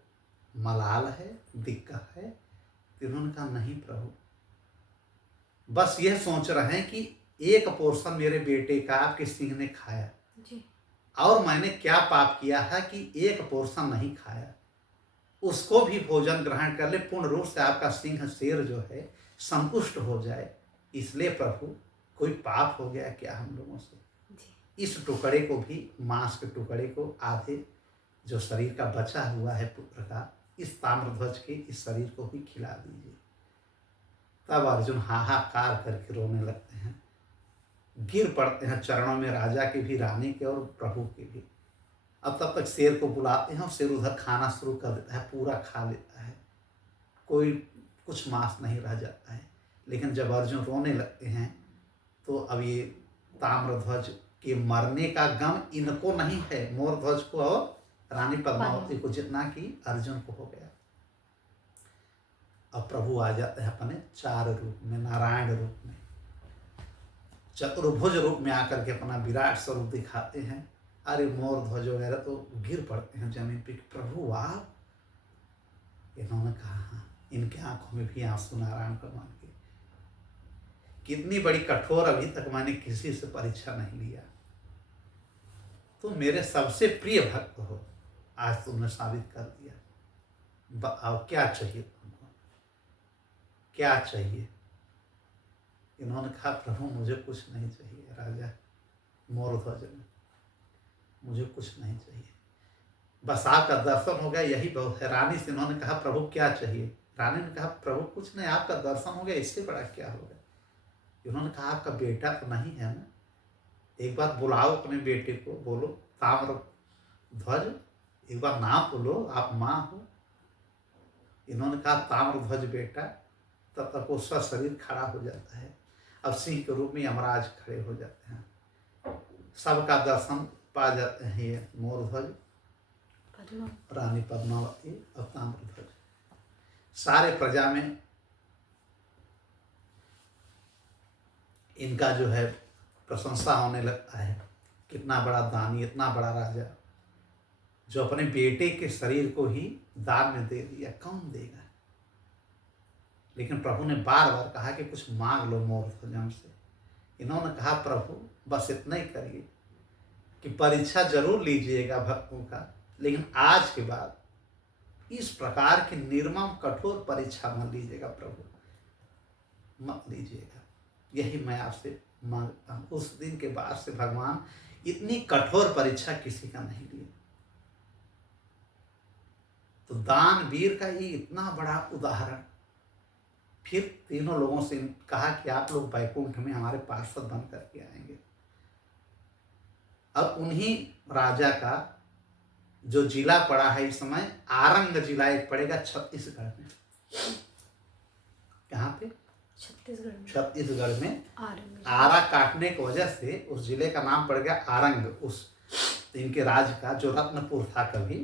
मलाल है, दिक्कत है? तो इन्होंने कहा नहीं प्रभु, बस यह सोच रहे हैं कि एक पोर्शन मेरे बेटे का आपके सिंह ने खाया जी। और मैंने क्या पाप किया है कि एक पोर्शन नहीं खाया, उसको भी भोजन ग्रहण कर ले, पूर्ण रूप से आपका सिंह शेर जो है संतुष्ट हो जाए। इसलिए प्रभु कोई पाप हो गया क्या हम लोगों से? जी। इस टुकड़े को भी, मांस के टुकड़े को, आधे जो शरीर का बचा हुआ है पुत्र का, इस ताम्रध्वज के इस शरीर को भी खिला दीजिए। तब अर्जुन हाहाकार करके रोने लगते हैं, गिर पड़ते हैं चरणों में, राजा के भी, रानी के और प्रभु के भी। अब तब तक शेर को बुलाते हैं और शेर उधर खाना शुरू कर देता है, पूरा खा लेता है, कोई कुछ मांस नहीं रह जाता है। लेकिन जब अर्जुन रोने लगते हैं तो अब ये ताम्रध्वज के मरने का गम इनको नहीं है, मोरध्वज को और रानी पद्मावती को, जितना कि अर्जुन को हो गया। अब प्रभु आ जाते हैं अपने 4 रूप में, नारायण रूप में, चतुर्भुज रूप में आकर के अपना विराट स्वरूप दिखाते हैं। अरे मोरध्वज वगैरह तो गिर पड़ते हैं जमीन पे, प्रभु आप? इन्होंने कहा हाँ, इनके आंखों में भी आंसू नारायण को मान के, कितनी बड़ी कठोर, अभी तक मैंने किसी से परीक्षा नहीं लिया, तुम मेरे सबसे प्रिय भक्त हो, आज तुमने साबित कर दिया। बताओ क्या चाहिए तुमको, क्या चाहिए? इन्होंने कहा प्रभु मुझे कुछ नहीं चाहिए, राजा मोरध्वज ने, मुझे कुछ नहीं चाहिए, बस आपका दर्शन हो गया यही बहुत है। रानी से इन्होंने कहा प्रभु क्या चाहिए? रानी ने कहा प्रभु कुछ नहीं, आपका दर्शन हो गया, इससे बड़ा क्या होगा? इन्होंने कहा आपका बेटा तो नहीं है ना, एक बार बुलाओ अपने बेटे को, बोलो ताम्रध्वज, एक बार नाम बोलो, आप माँ हो। इन्होंने कहा ताम्रध्वज बेटा, तब तक वो उसका शरीर खड़ा हो जाता है, अब सिंह के रूप में यमराज खड़े हो जाते हैं, सबका दर्शन पा जाते हैं ये मोरध्वज, रानी पद्मावती और ताम्रध्वज। सारे प्रजा में इनका जो है प्रशंसा होने लगता है, कितना बड़ा दानी, इतना बड़ा राजा जो अपने बेटे के शरीर को ही दान में दे दिया, कौन देगा। लेकिन प्रभु ने बार बार कहा कि कुछ मांग लो मूर्खजन से। इन्होंने कहा प्रभु बस इतना ही करिए कि परीक्षा जरूर लीजिएगा भक्तों का, लेकिन आज के बाद इस प्रकार की निर्मम कठोर परीक्षा मत लीजिएगा प्रभु, मत लीजिएगा। यही मैं आपसे मांगता हूँ। उस दिन के बाद से भगवान इतनी कठोर परीक्षा किसी का नहीं लिया। तो दानवीर का ये इतना बड़ा उदाहरण। फिर तीनों लोगों से कहा कि आप लोग वैकुंठ में हमारे पार्षद बन करके आएंगे। अब उन्हीं राजा का जो जिला पड़ा है इस समय, आरंग जिला एक पड़ेगा छत्तीसगढ़ में। कहाँ पे? छत्तीसगढ़ में आरा काटने की वजह से उस जिले का नाम पड़ गया आरंग। उस इनके राज का जो रत्नपुर था कभी,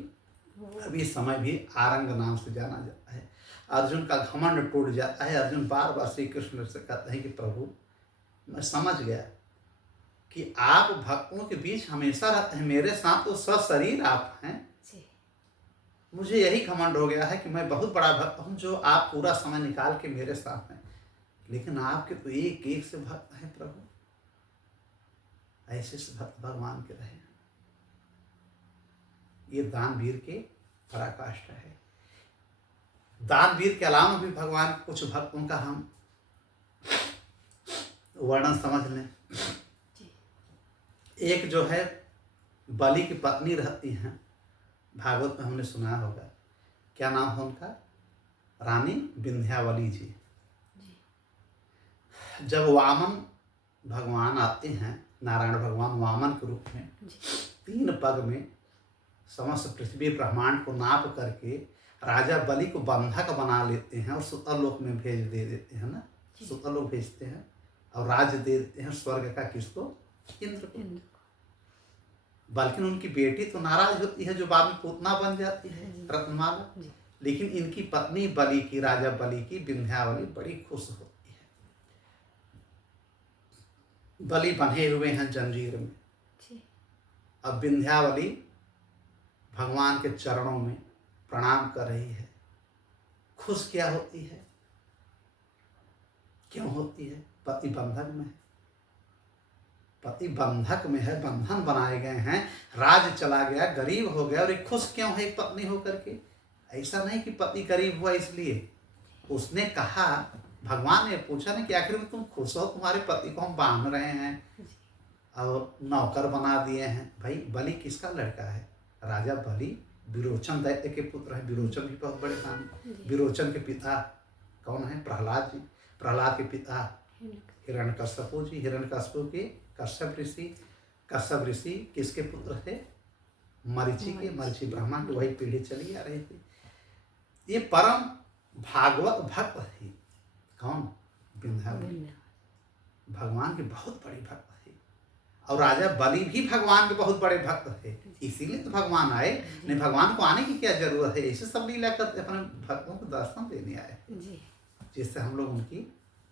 अभी समय भी आरंग नाम से जाना जाता है। अर्जुन का घमंड टूट जाता है। अर्जुन बार बार श्री कृष्ण से कहते हैं कि प्रभु मैं समझ गया कि आप भक्तों के बीच हमेशा रहते हैं, मेरे साथ तो सशरीर आप हैं। मुझे यही घमंड हो गया है कि मैं बहुत बड़ा भक्त हूँ जो आप पूरा समय निकाल के मेरे साथ हैं, लेकिन आपके तो एक एक से भक्त हैं प्रभु। ऐसे से भक्त भगवान के रहे। ये दानवीर के पराकाष्ठा है। दानवीर के अलावा भी भगवान कुछ भक्तों का हम वर्णन समझ लें। एक जो है बलि की पत्नी रहती हैं, भागवत में हमने सुना होगा। क्या नाम है उनका? रानी विंध्यावली जी। जब वामन भगवान आते हैं, नारायण भगवान वामन के रूप में 3 पग में समस्त पृथ्वी ब्रह्मांड को नाप करके राजा बलि को बंधक बना लेते हैं और सुतलोक में भेज दे देते हैं ना, सुतलोक भेजते हैं और राज्य दे देते हैं स्वर्ग का। किसको? इंद्र को। बल्कि उनकी बेटी तो नाराज होती है जो बाद में पूतना बन जाती है, रत्नमाला। लेकिन इनकी पत्नी बलि की, राजा बलि की विंध्यावली बड़ी खुश होती है। बलि बंधे हुए हैं जंजीर में। अब विंध्यावली भगवान के चरणों में प्रणाम कर रही है। खुश क्या होती है? क्यों होती है? पति बंधक में है, पति बंधक में है, बंधन बनाए गए हैं, राज चला गया, गरीब हो गया, और एक खुश क्यों है एक पत्नी होकर के? ऐसा नहीं कि पति गरीब हुआ इसलिए। उसने कहा, भगवान ने पूछा ना कि आखिर में तुम खुश हो, तुम्हारे पति को हम बांध रहे हैं और नौकर बना दिए हैं। भाई बलि किसका लड़का है? राजा बलि विरोचन दैत्य के पुत्र हैं। विरोचन भी बहुत बड़े नाम। विरोचन के पिता कौन है? प्रहलाद जी। प्रहलाद के पिता हिरण्यकश्यपु जी। हिरण्यकश्यपु के कश्यप ऋषि। कश्यप ऋषि किसके पुत्र थे? मरीचि के। मरीचि ब्राह्मण की वही पीढ़ी चली आ रही थी। ये परम भागवत भक्त थी। कौन? विंध्यावली भगवान की बहुत बड़ी भक्त थी। और राजा बलि भी भगवान के बहुत बड़े भक्त थे, इसीलिए तो भगवान आए। नहीं, भगवान को आने की क्या जरूरत है? ऐसे सब लीला करते अपने भक्तों को दर्शन देने आए, जिससे हम लोग उनकी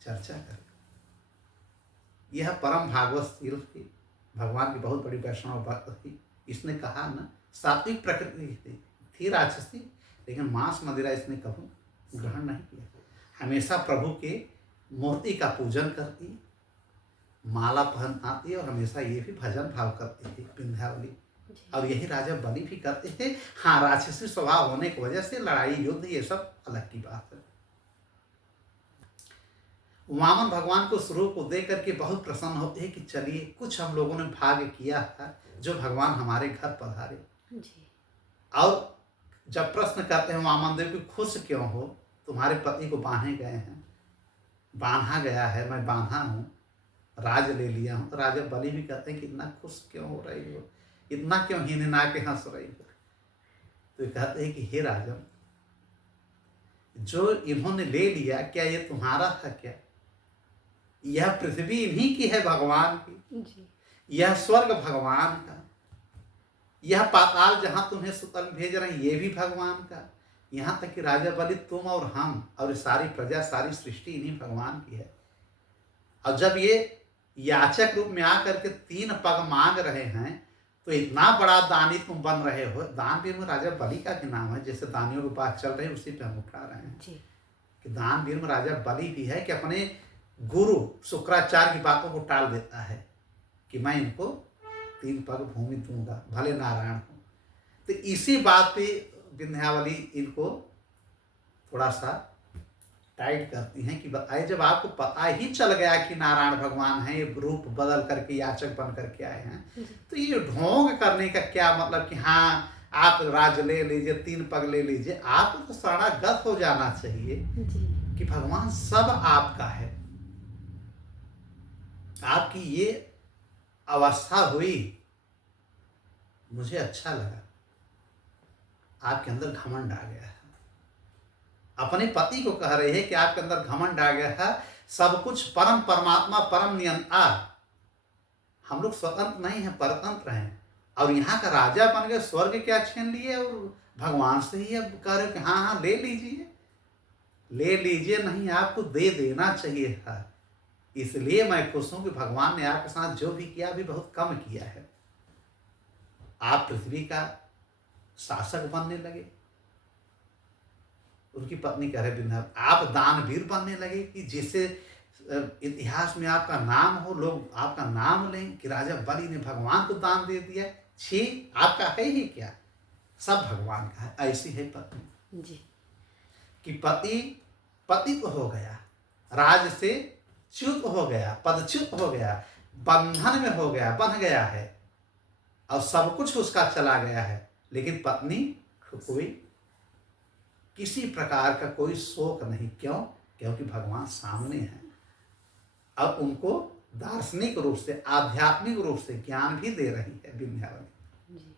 चर्चा करें। यह परम भागवतशील थी, भगवान की बहुत बड़ी वैष्णव भक्त थी। इसने कहा ना, सात्विक प्रकृति थी राक्षसी, लेकिन मांस मदिरा इसने कभी ग्रहण नहीं किया। हमेशा प्रभु के मूर्ति का पूजन करती, माला पहन आती और हमेशा ये भी भजन भाव करती थी विंध्यावली। और यही राजा बलि भी करते थे। हाँ, राक्षसी स्वभाव होने की वजह से लड़ाई युद्ध ये सब अलग की बात है। वामन भगवान को स्वरूप को देख करके बहुत प्रसन्न होते हैं कि चलिए कुछ हम लोगों ने भाग्य किया था जो भगवान हमारे घर पधारे। और जब प्रश्न करते हैं वामन देव कि खुश क्यों हो? तुम्हारे पति को बांधे गए हैं, बांधा गया है, मैं बांधा हूँ, राज ले लिया हूँ। तो राजा बलि भी कहते हैं कि इतना खुश क्यों हो रही हो, इतना क्यों हिनहिना के हंस रही हो? तो ये कहते हैं कि हे राजन, जो इन्होंने ले लिया क्या ये तुम्हारा था क्या? यह पृथ्वी इन्हीं की है, भगवान की। यह स्वर्ग भगवान का, यह पाताल जहां तुम्हें सुतल भेज रहे हैं ये भी भगवान का। यहाँ तक कि राजा बलि तुम और हम और सारी प्रजा, सारी सृष्टि इन्हीं भगवान की है। और जब ये याचक रूप में आकर के 3 पग मांग रहे हैं, तो इतना बड़ा दानी तुम बन रहे हो। दानवीर में राजा बलि का भी नाम है, जैसे दानियों की बात चल रही है उसी पे हम उठा रहे हैं जी कि दानवीर में राजा बलि भी है कि अपने गुरु शुक्राचार्य की बातों को टाल देता है कि मैं इनको 3 पग भूमि दूंगा, भले नारायण हो। तो इसी बात पे विंध्यावली इनको थोड़ा सा टाइट करती हैं कि बताइए, जब आपको पता ही चल गया कि नारायण भगवान हैं, ये रूप बदल करके याचक बन करके आए हैं, तो ये ढोंग करने का क्या मतलब कि हाँ आप राज ले लीजिए, 3 पग ले लीजिए। आपको तो शरणागत हो जाना चाहिए जी कि भगवान सब आपका है। आपकी ये अवस्था हुई, मुझे अच्छा लगा। आपके अंदर घमंड आ गया है, अपने पति को कह रहे हैं कि आपके अंदर घमंड आ गया है, सब कुछ परम परमात्मा परम नियंता, हम लोग स्वतंत्र नहीं हैं, परतंत्र हैं, और यहाँ का राजा बन गए, स्वर्ग क्या छीन लिए, और भगवान से ही अब कह रहे हो कि हाँ हाँ ले लीजिए। ले लीजिए नहीं, आपको दे देना चाहिए था। इसलिए मैं खुश हूं कि भगवान ने आपके साथ जो भी किया अभी बहुत कम किया है। आप पृथ्वी का शासक बनने लगे। उनकी पत्नी कह रहे बिना, आप दानवीर बनने लगे कि जिससे इतिहास में आपका नाम हो, लोग आपका नाम लें कि राजा बलि ने भगवान को दान दे दिया। छी, आपका है ही क्या, सब भगवान का है। ऐसी है पत्नी जी कि पति तो हो गया, राज से च्युत हो गया, पदच्युत हो गया, बंधन में हो गया, बन गया है, और सब कुछ उसका चला गया है, लेकिन पत्नी को कोई किसी प्रकार का कोई शोक नहीं। क्यों? क्योंकि भगवान सामने हैं। अब उनको दार्शनिक रूप से, आध्यात्मिक रूप से ज्ञान भी दे रही है विंध्यावली। जी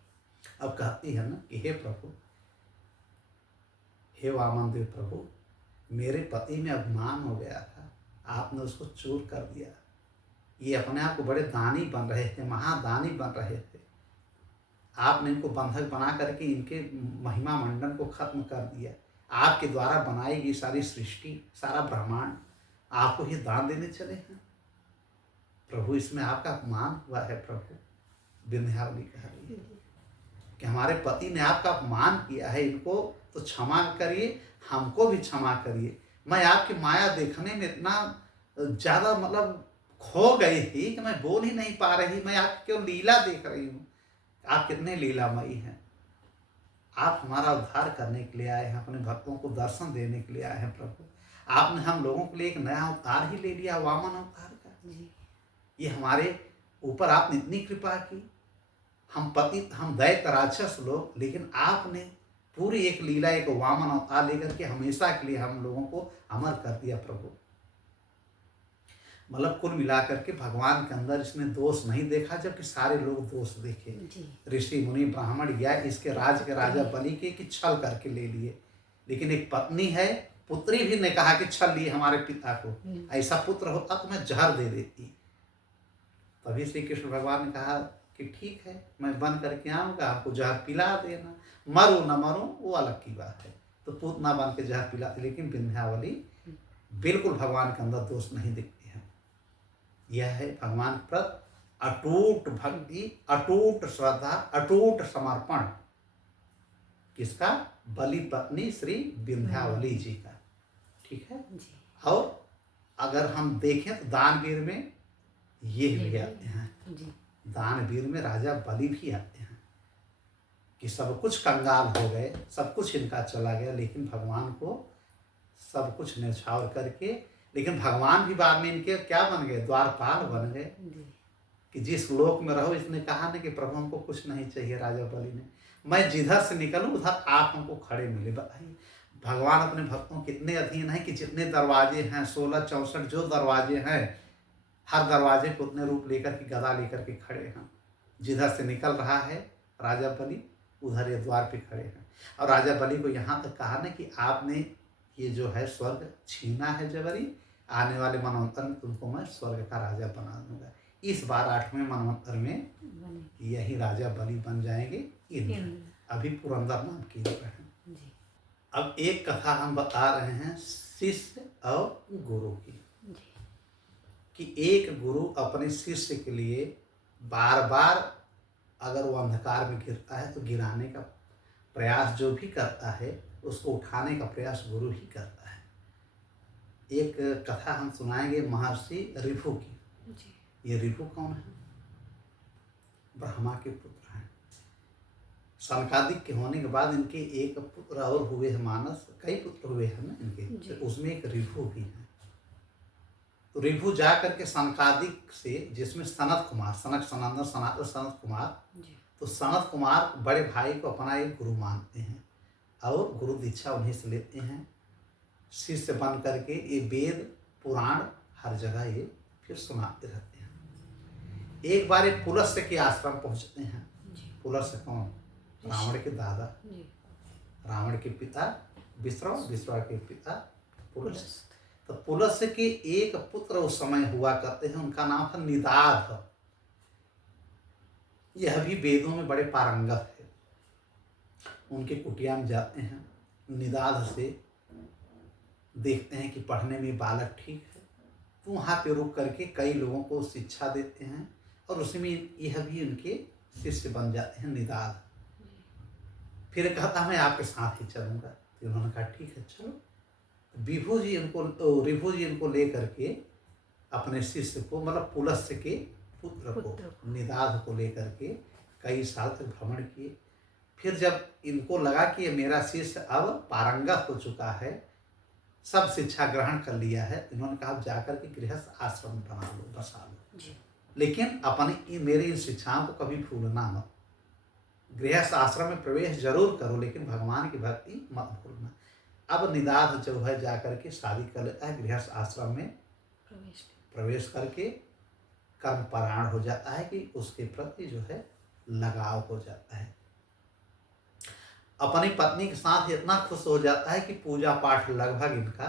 अब कहती है ना कि हे प्रभु, हे वामन देव प्रभु, मेरे पति में अभिमान हो गया था, आपने उसको चूर कर दिया। ये अपने आप को बड़े दानी बन रहे थे, महादानी बन रहे थे, आपने इनको बंधक बना करके इनके महिमा मंडन को खत्म कर दिया। आपके द्वारा बनाई गई सारी सृष्टि, सारा ब्रह्मांड आपको ही दान देने चले हैं। प्रभु, इसमें आपका अपमान हुआ है। प्रभु, विंध्यावली कह रही है कि हमारे पति ने आपका अपमान किया है, इनको तो क्षमा करिए, हमको भी क्षमा करिए। मैं आपकी माया देखने में इतना ज़्यादा मतलब खो गई थी कि मैं बोल ही नहीं पा रही। मैं आपकी केवल लीला देख रही हूँ, आप कितने लीलामयी हैं। आप हमारा उद्धार करने के लिए आए हैं, अपने भक्तों को दर्शन देने के लिए आए हैं। प्रभु, आपने हम लोगों के लिए एक नया अवतार ही ले लिया, वामन अवतार का। जी ये हमारे ऊपर आपने इतनी कृपा की। हम दैत्य राक्षस लोग, लेकिन आपने पूरी एक लीला, एक वामन अवतार लेकर के हमेशा के लिए हम लोगों को अमर कर दिया। प्रभु, मतलब कुल मिलाकर के भगवान के अंदर इसने दोष नहीं देखा, जबकि सारे लोग दोष देखे। ऋषि मुनि ब्राह्मण या इसके राज के राजा बलि के कि छल करके ले लिए, लेकिन एक पत्नी है, पुत्री भी ने कहा कि छल लिए हमारे पिता को, ऐसा पुत्र होता तो मैं जहर दे देती। तभी श्री कृष्ण भगवान ने कहा कि ठीक है, मैं बन करके आऊँगा, आपको जहर पिला देना, मरूँ न मरूँ वो अलग की बात है। तो पूतना बन के जहर पिलाती, लेकिन विंध्यावली बिल्कुल भगवान के अंदर दोष नहीं दिखती है। यह है भगवान पर अटूट भक्ति, अटूट श्रद्धा, अटूट समर्पण। किसका? बलि पत्नी श्री विंध्यावली जी का। ठीक है जी और अगर हम देखें तो दानवीर में ये भी आते हैं, जी दानवीर में राजा बलि भी आते हैं कि सब कुछ कंगाल हो गए, सब कुछ इनका चला गया, लेकिन भगवान को सब कुछ न्यौछावर करके, लेकिन भगवान भी बाद में इनके क्या बन गए? द्वारपाल बन गए कि जिस लोक में रहो, इसने कहा ना कि प्रभु हमको कुछ नहीं चाहिए। राजा बलि ने, मैं जिधर से निकलूं उधर आप हमको खड़े मिले। बताइए भगवान अपने भक्तों के इतने अधीन है कि जितने दरवाजे हैं, 16 64 जो दरवाजे हैं, हर दरवाजे को उतने रूप लेकर के, गदा लेकर के खड़े हैं। जिधर से निकल रहा है राजा बलि, उधर ये द्वार पे खड़े हैं। और राजा बलि को यहाँ तक कहा ना कि आपने ये जो है स्वर्ग छीना है जबरी, आने वाले मनवंतर में तुमको मैं स्वर्ग का राजा बना दूंगा। इस बार 8वें मनवंतर में यही राजा बलि बन जाएंगे। अभी पुरंदर नाम की जगह है। अब एक कथा हम बता रहे हैं शिष्य और गुरु की, कि एक गुरु अपने शिष्य के लिए बार बार अगर वो अंधकार में गिरता है तो गिराने का प्रयास जो भी करता है उसको उठाने का प्रयास गुरु ही करता है। एक कथा हम सुनाएंगे महर्षि ऋभु की। जी। ये ऋभु कौन है? ब्रह्मा के पुत्र हैं। सनकादिक के होने के बाद इनके एक पुत्र और हुए हैं, मानस, कई पुत्र हुए हैं ना इनके, जी। तो उसमें एक ऋभु भी है। तो ऋभु जा करके सनकादिक से, जिसमें सनत कुमार, सनक सनंदन सनातन सनत कुमार, जी। तो सनत कुमार बड़े भाई को अपना एक गुरु मानते हैं और गुरु दीक्षा उन्हीं से लेते हैं। शिष्य बन करके ये वेद पुराण हर जगह ये फिर सुनाते रहते हैं। एक बार ये पुलस्त्य के आश्रम पहुंचते हैं। जी। पुलस्त्य कौन? रावण के दादा, जी। रावण के पिता विश्रवा, विश्रवा के पिता पुलस्त्य। पुलस्त। तो पुलस्त्य के एक पुत्र उस समय हुआ करते हैं, उनका नाम था निदाघ। यह भी वेदों में बड़े पारंगत है। उनके कुटिया में जाते हैं, निदाघ से देखते हैं कि पढ़ने में बालक ठीक है, तो वहाँ पे रुक करके कई लोगों को शिक्षा देते हैं और उसमें यह भी उनके शिष्य बन जाते हैं निदाघ। फिर कहता मैं आपके साथ ही चलूँगा, तो उन्होंने कहा ठीक है चलो। ऋभु जी इनको ले करके अपने शिष्य को, मतलब पुलस्त्य के पुत्र को, निदाघ को लेकर के कई साल तक भ्रमण किए। फिर जब इनको लगा कि ये मेरा शिष्य अब पारंगत हो चुका है, सब शिक्षा ग्रहण कर लिया है, इन्होंने कहा जाकर के गृहस्थ आश्रम बना लो, बसा लो, लेकिन अपनी मेरी इन शिक्षाओं को कभी भूलना मत। गृहस्थ आश्रम में प्रवेश जरूर करो लेकिन भगवान की भक्ति मत भूलना। अब निदाघ जो है जाकर के शादी कर लेता है, गृहस्थ आश्रम में प्रवेश करके कर्मपरायण हो जाता है कि उसके प्रति जो है लगाव हो जाता है। अपनी पत्नी के साथ इतना खुश हो जाता है कि पूजा पाठ लगभग इनका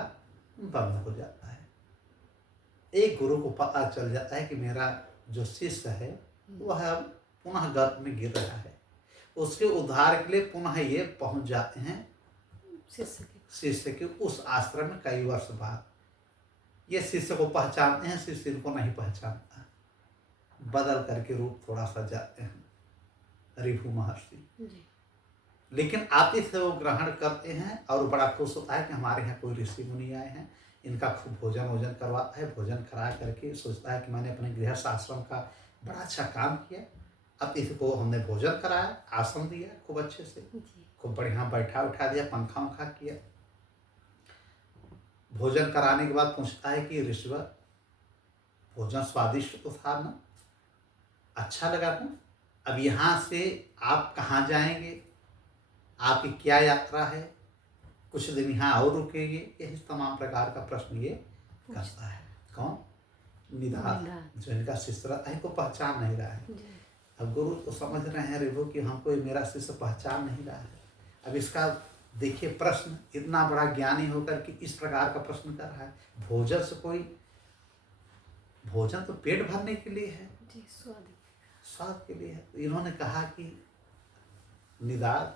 बंद हो जाता है। एक गुरु को पता चल जाता है कि मेरा जो शिष्य है वह अब पुनः गर्भ में गिर रहा है। उसके उद्धार के लिए पुनः ये पहुंच जाते हैं शिष्य के उस आश्रम में कई वर्ष बाद। ये शिष्य को पहचानते हैं, शिष्य इनको नहीं पहचानता, बदल करके रूप थोड़ा सा जाते हैं ऋभु महर्षि। लेकिन आतिथ्य वो ग्रहण करते हैं और बड़ा खुश होता है कि हमारे यहाँ कोई ऋषि मुनि आए हैं, इनका खूब भोजन करवाता है। भोजन करा करके सोचता है कि मैंने अपने गृहस्थ आश्रम का बड़ा अच्छा काम किया, अतिथि को हमने भोजन कराया, आश्रम दिया खूब अच्छे से, खूब बढ़िया बैठा उठा दिया, पंखा उंखा किया। भोजन कराने के बाद पूछता है कि ऋषिवर भोजन स्वादिष्ट तो था ना, अच्छा लगा ना, अब यहाँ से आप कहाँ जाएंगे, आपकी क्या यात्रा है, कुछ दिन यहाँ और रुकेंगे, यही तमाम प्रकार का प्रश्न ये करता है। कौन? निदाघ, जो इनका शिष्य रहता है, इनको पहचान नहीं रहा है। अब गुरु तो समझ रहे हैं ऋभु कि हमको मेरा शिष्य पहचान नहीं रहा है। अब इसका देखिए प्रश्न, इतना बड़ा ज्ञानी होकर कि इस प्रकार का प्रश्न कर रहा है। भोजन से कोई, भोजन तो पेट भरने के लिए है, स्वाद के लिए है। तो इन्होंने कहा कि निदाघ,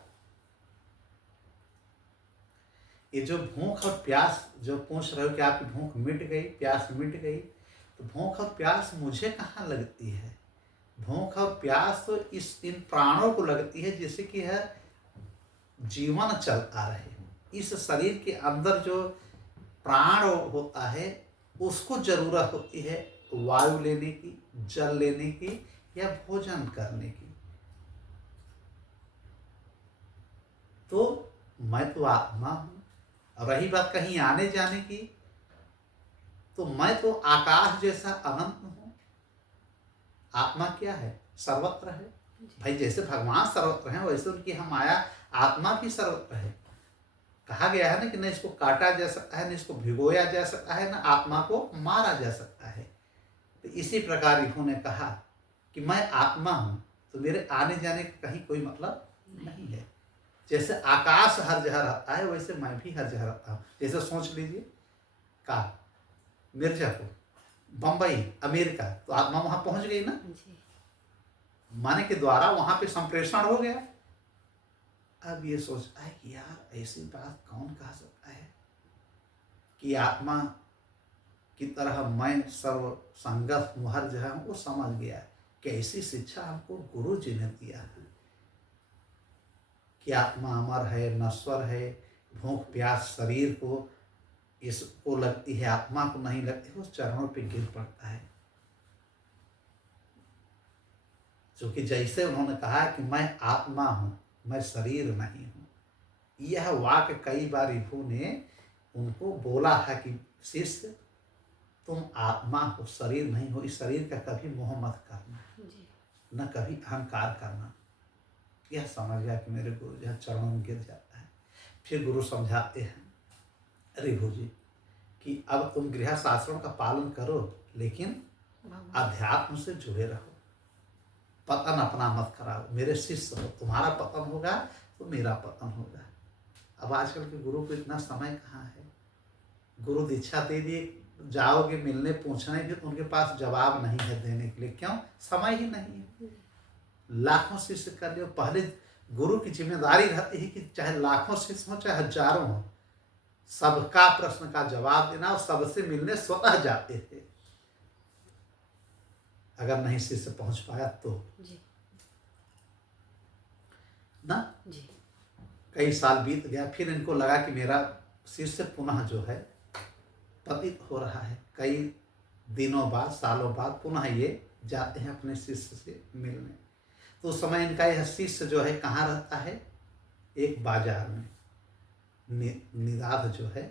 ये जो भूख और प्यास जो पूछ रहे हो कि आपकी भूख मिट गई, प्यास मिट गई, तो भूख और प्यास मुझे कहाँ लगती है? भूख और प्यास तो इन प्राणों को लगती है जिससे कि यह जीवन चलता रहे। इस शरीर के अंदर जो प्राण होता है उसको जरूरत होती है वायु लेने की, जल लेने की या भोजन करने की। तो मैं तो आत्मा हूँ। रही बात कहीं आने जाने की, तो मैं तो आकाश जैसा अनंत हूँ। आत्मा क्या है? सर्वत्र है। भाई जैसे भगवान सर्वत्र हैं वैसे उनकी हम माया आत्मा भी सर्वत्र है। कहा गया है ना कि न इसको काटा जा सकता है, न इसको भिगोया जा सकता है, न आत्मा को मारा जा सकता है। तो इसी प्रकार इन्होंने कहा कि मैं आत्मा हूँ, तो मेरे आने जाने का कहीं कोई मतलब नहीं है। जैसे आकाश हर जगह रहता है वैसे मैं भी हर जगह रहता हूँ। जैसे सोच लीजिए का मिर्जापुर, बम्बई, अमेरिका, तो आत्मा वहां पहुंच गई ना, माने के द्वारा वहां पे संप्रेषण हो गया। अब ये सोचता है कि यार ऐसी बात कौन कह सकता है कि आत्मा की तरह मैं सर्व संगत हूँ, हर जगह हूँ, वो समझ गया। कैसी शिक्षा हमको गुरु जी ने दिया है कि आत्मा अमर है, नश्वर है, भूख प्यास शरीर को इसको लगती है, आत्मा को नहीं लगती, वो चरणों पे गिर पड़ता है। जो कि जैसे उन्होंने कहा कि मैं आत्मा हूँ, मैं शरीर नहीं हूँ, यह वाक्य कई बार विभु ने उनको बोला है कि शिष्य तुम आत्मा हो, शरीर नहीं हो, इस शरीर का कभी मोह मत करना, जी न कभी अहंकार करना। यह समझ गया कि मेरे गुरु जी चरणों में गिर जाता है। फिर गुरु समझाते हैं रिभु जी कि अब तुम गृह शास्त्रों का पालन करो, लेकिन भगवान अध्यात्म से जुड़े रहो, पतन अपना मत कराओ, मेरे शिष्य हो, तुम्हारा पतन होगा तो मेरा पतन होगा। अब आजकल के गुरु को इतना समय कहाँ है। गुरु दीक्षा दे दिए, जाओगे मिलने पूछने भी तो उनके पास जवाब नहीं है देने के लिए। क्यों? समय ही नहीं है। लाखों शिष्य कर लियो। पहले गुरु की जिम्मेदारी रहती है कि चाहे लाखों शिष्य हो चाहे हजारों हो, सबका प्रश्न का जवाब देना, और सबसे मिलने स्वतः जाते थे। अगर नहीं शिष्य पहुंच पाया तो जी ना, जी कई साल बीत गया, फिर इनको लगा कि मेरा शिष्य पुनः जो है पतित हो रहा है। कई दिनों बाद, सालों बाद पुनः ये जाते हैं अपने शिष्य से मिलने। तो उस समय इनका यह शिष्य जो है कहाँ रहता है? एक बाजार में। निदाद जो है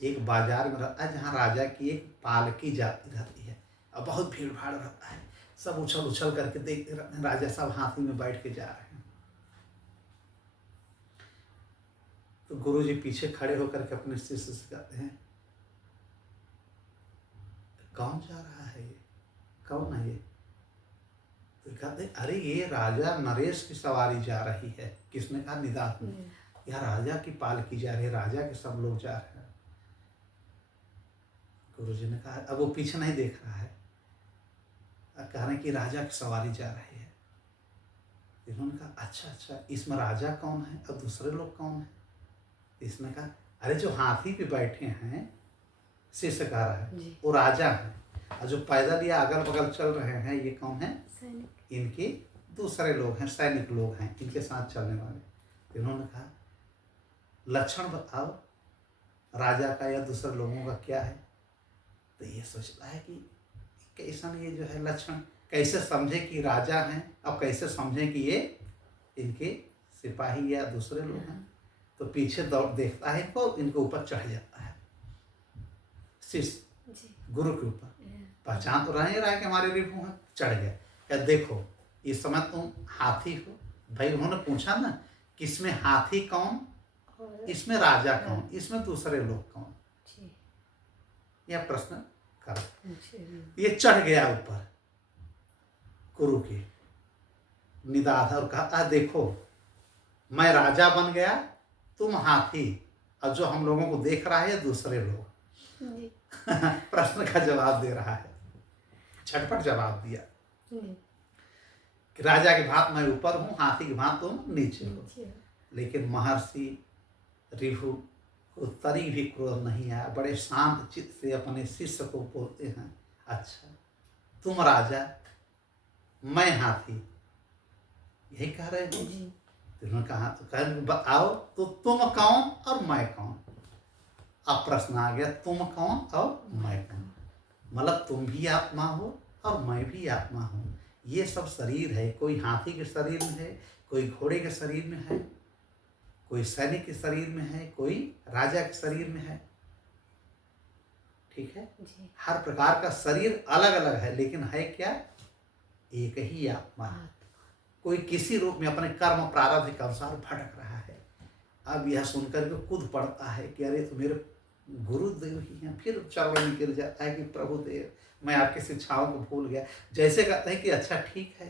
एक बाजार में रहता है, जहाँ राजा की एक पालकी जाती रहती है, और बहुत भीड़ भाड़ रहता है। सब उछल उछल करके देखते रहते हैं, राजा साहब हाथी में बैठ के जा रहे हैं। तो गुरु जी पीछे खड़े होकर के अपने शिष्य से कहते हैं, कौन जा रहा है ये, कौन है ये? तो कहते हैं, अरे ये राजा नरेश की सवारी जा रही है। किसने कहा? निदात ने। यह राजा की पालकी जा रही है, राजा के सब लोग जा रहे हैं। गुरु जी ने कहा, अब वो पीछे नहीं देख रहा है, कह रहे हैं कि राजा की सवारी जा रही है। इन्होंने कहा, अच्छा अच्छा, इसमें राजा कौन है और दूसरे लोग कौन है? इसने कहा, अरे जो हाथी पे बैठे हैं, शिष्य कह रहा है, जी। वो राजा है, और जो पैदल या अगल बगल चल रहे हैं ये कौन है? सैनिक। इनके दूसरे लोग हैं, सैनिक लोग हैं, इनके साथ चलने वाले। इन्होंने कहा, लक्षण बताओ राजा का या दूसरे लोगों का क्या है? तो ये सोचता है कि कैसा ये जो है लक्षण, कैसे समझे कि राजा हैं, अब कैसे समझे कि ये इनके सिपाही या दूसरे लोग हैं। तो पीछे दौड़ देखता है इनको, इनके ऊपर चढ़ जाता है शिष्य गुरु के ऊपर। पहचान तो रहे रहा है कि हमारे रिभु हैं, चढ़ गया। क्या देखो, इस समय तुम हाथी हो। भाई उन्होंने पूछा ना, किसमें हाथी कौन, इसमें राजा कौन, इसमें दूसरे लोग कौन? यह प्रश्न कर, ये चढ़ गया ऊपर गुरु के निदाध और कहा, देखो मैं राजा बन गया, तुम हाथी, और जो हम लोगों को देख रहा है दूसरे लोग। प्रश्न का जवाब दे रहा है, झटपट जवाब दिया कि राजा के भांत मैं ऊपर हूँ, हाथी के भांत तुम नीचे हो। लेकिन महर्षि रिभु को तरी भी क्रोध नहीं आया, बड़े शांत चित्त से अपने शिष्य को बोलते हैं, अच्छा तुम राजा, मैं हाथी, यही कह रहे हो? तो उन्होंने कहा, तो कह बताओ तो तुम कौन और मैं कौन? अब प्रश्न आ गया, तुम कौन और मैं कौन? मतलब तुम भी आत्मा हो और मैं भी आत्मा हूँ। ये सब शरीर है, कोई हाथी के शरीर में है, कोई घोड़े के शरीर में है, कोई सैनिक के शरीर में है, कोई राजा के शरीर में है। ठीक है, हर प्रकार का शरीर अलग अलग है, लेकिन है क्या? एक ही आत्मा है। कोई किसी रूप में अपने कर्म प्रारब्ध के अनुसार भटक रहा है। अब यह सुनकर के कूद पड़ता है कि अरे तो मेरे गुरुदेव ही हैं। फिर चरण में गिर जाता है कि प्रभुदेव, मैं आपकी शिक्षाओं को भूल गया। जैसे कहते हैं कि अच्छा ठीक है,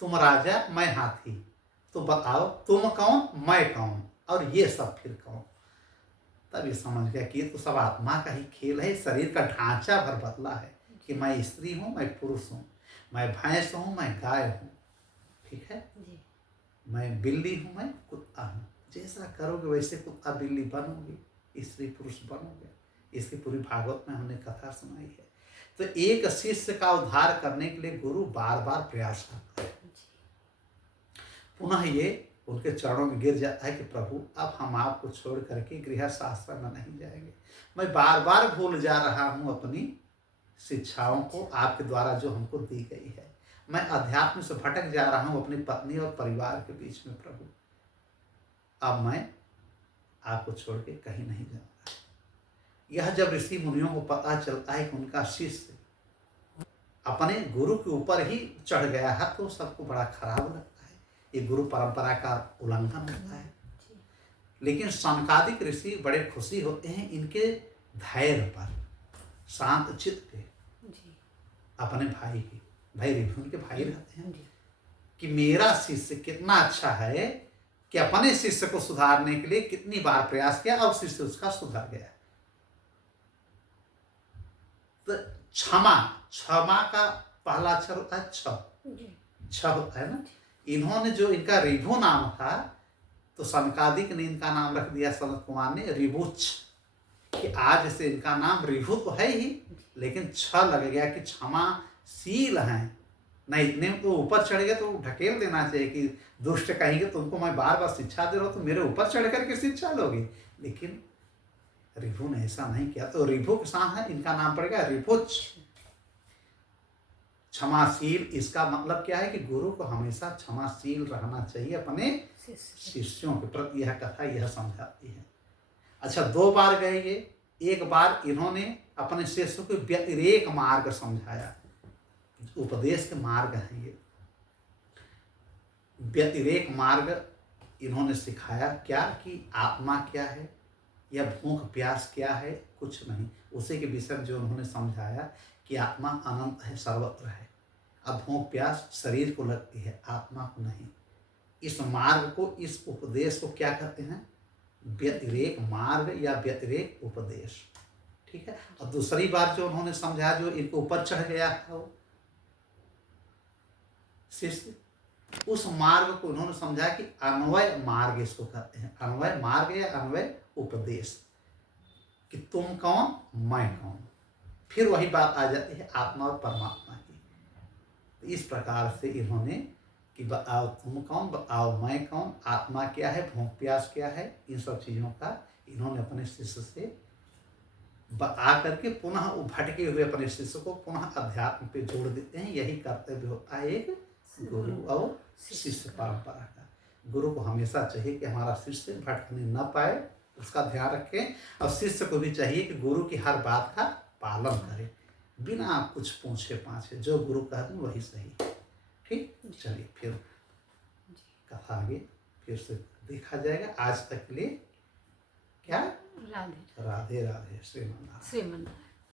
तुम राजा मैं हाथी, तो बताओ तुम कौन मैं कौन, और ये सब फिर कौन? तब ये समझ गया कि ये तो सब आत्मा का ही खेल है। शरीर का ढांचा भर बदला है कि मैं स्त्री हूँ, मैं पुरुष हूँ, मैं भैंस हूँ, मैं गाय हूँ। ठीक है, मैं बिल्ली हूँ, मैं कुत्ता हूँ। जैसा करोगे वैसे कुत्ता बिल्ली बनोगे, स्त्री पुरुष बनोगे। इसकी पूरी भागवत में हमने कथा सुनाई है। तो एक शिष्य का उद्धार करने के लिए गुरु बार बार प्रयास करता है। पुनः ये उनके चरणों में गिर जाता है कि प्रभु अब हम आपको छोड़ करके गृहस्थ आश्रम में नहीं जाएंगे। मैं बार बार भूल जा रहा हूँ अपनी शिक्षाओं को आपके द्वारा जो हमको दी गई है। मैं अध्यात्म से भटक जा रहा हूँ अपनी पत्नी और परिवार के बीच में। प्रभु अब मैं आपको छोड़ के कहीं नहीं जाऊंगा। यह जब ऋषि मुनियों को पता चलता है कि उनका शिष्य अपने गुरु के ऊपर ही चढ़ गया है तो सबको बड़ा खराब लगता है। ये गुरु परंपरा का उल्लंघन होता है। लेकिन सनकादिक ऋषि बड़े खुशी होते हैं इनके धैर्य पर, शांत चित्त पे, अपने भाई की, भाई ऋषि उनके भाई रहते हैं, कि मेरा शिष्य कितना अच्छा है कि अपने शिष्य को सुधारने के लिए कितनी बार प्रयास किया, अब शिष्य उसका सुधर गया। तो क्षमा का पहला अक्षर होता है छ होता है ना। इन्होंने जो इनका रिभु नाम था तो सनकादिक ने इनका नाम रख दिया, सनत कुमार ने रिभुच्छ, कि आज से इनका नाम रिभु तो है ही लेकिन छ लग गया कि क्षमाशील हैं। नहीं इतने तो ऊपर चढ़ गए तो ढकेल देना चाहिए कि दुष्ट कहेंगे तुमको मैं बार बार शिक्षा दे रहा हूँ तो मेरे ऊपर चढ़ करके शिक्षा लोगे। लेकिन रिभु ने ऐसा नहीं किया तो रिभु के साथ है इनका नाम पड़ेगा रिभुच्छ, क्षमाशील। इसका मतलब क्या है कि गुरु को हमेशा क्षमाशील रहना चाहिए अपने शिष्यों के प्रति। यह कथा यह समझाती है। अच्छा 2 बार गए ये, एक बार इन्होंने अपने शिष्य को व्यतिरेक मार्ग समझाया। उपदेश के मार्ग हैं ये, व्यतिरेक मार्ग इन्होंने सिखाया। क्या कि आत्मा क्या है या भूख प्यास क्या है, कुछ नहीं। उसी के विषय में जो उन्होंने समझाया कि आत्मा अनंत है, सर्वत्र है। अब भूख प्यास शरीर को लगती है, आत्मा को नहीं। इस मार्ग को, इस उपदेश को क्या कहते हैं? व्यतिरेक मार्ग या व्यतिरेक उपदेश। ठीक है। और दूसरी बार जो उन्होंने समझाया, जो इनको ऊपर चढ़ गया था वो शिष्य, उस मार्ग को उन्होंने समझा कि अन्वय मार्ग इसको कहते हैं। अन्वय मार्ग या अन्वय उपदेश, कि तुम कौन मैं कौन। फिर वही बात आ जाती है आत्मा और परमात्मा की। तो इस प्रकार से इन्होंने कि बताओ तुम कौन, बताओ मैं कौन, आत्मा क्या है, भूख प्यास क्या है, इन सब चीज़ों का इन्होंने अपने शिष्य से बता करके पुनः भटके हुए अपने शिष्य को पुनः अध्यात्म पे जोड़ देते हैं। यही कर्तव्य होता है एक गुरु और शिष्य परंपरा का। गुरु को हमेशा चाहिए कि हमारा शिष्य भटकने न पाए, उसका ध्यान रखें। और शिष्य को भी चाहिए कि गुरु की हर बात का पालन करे बिना कुछ पूछे पाछे। जो गुरु कहते हैं वही सही। ठीक, चलिए फिर कथा आगे फिर से देखा जाएगा। आज तक के लिए क्या? राधे राधे राधे। श्रीमन। श्रीमन।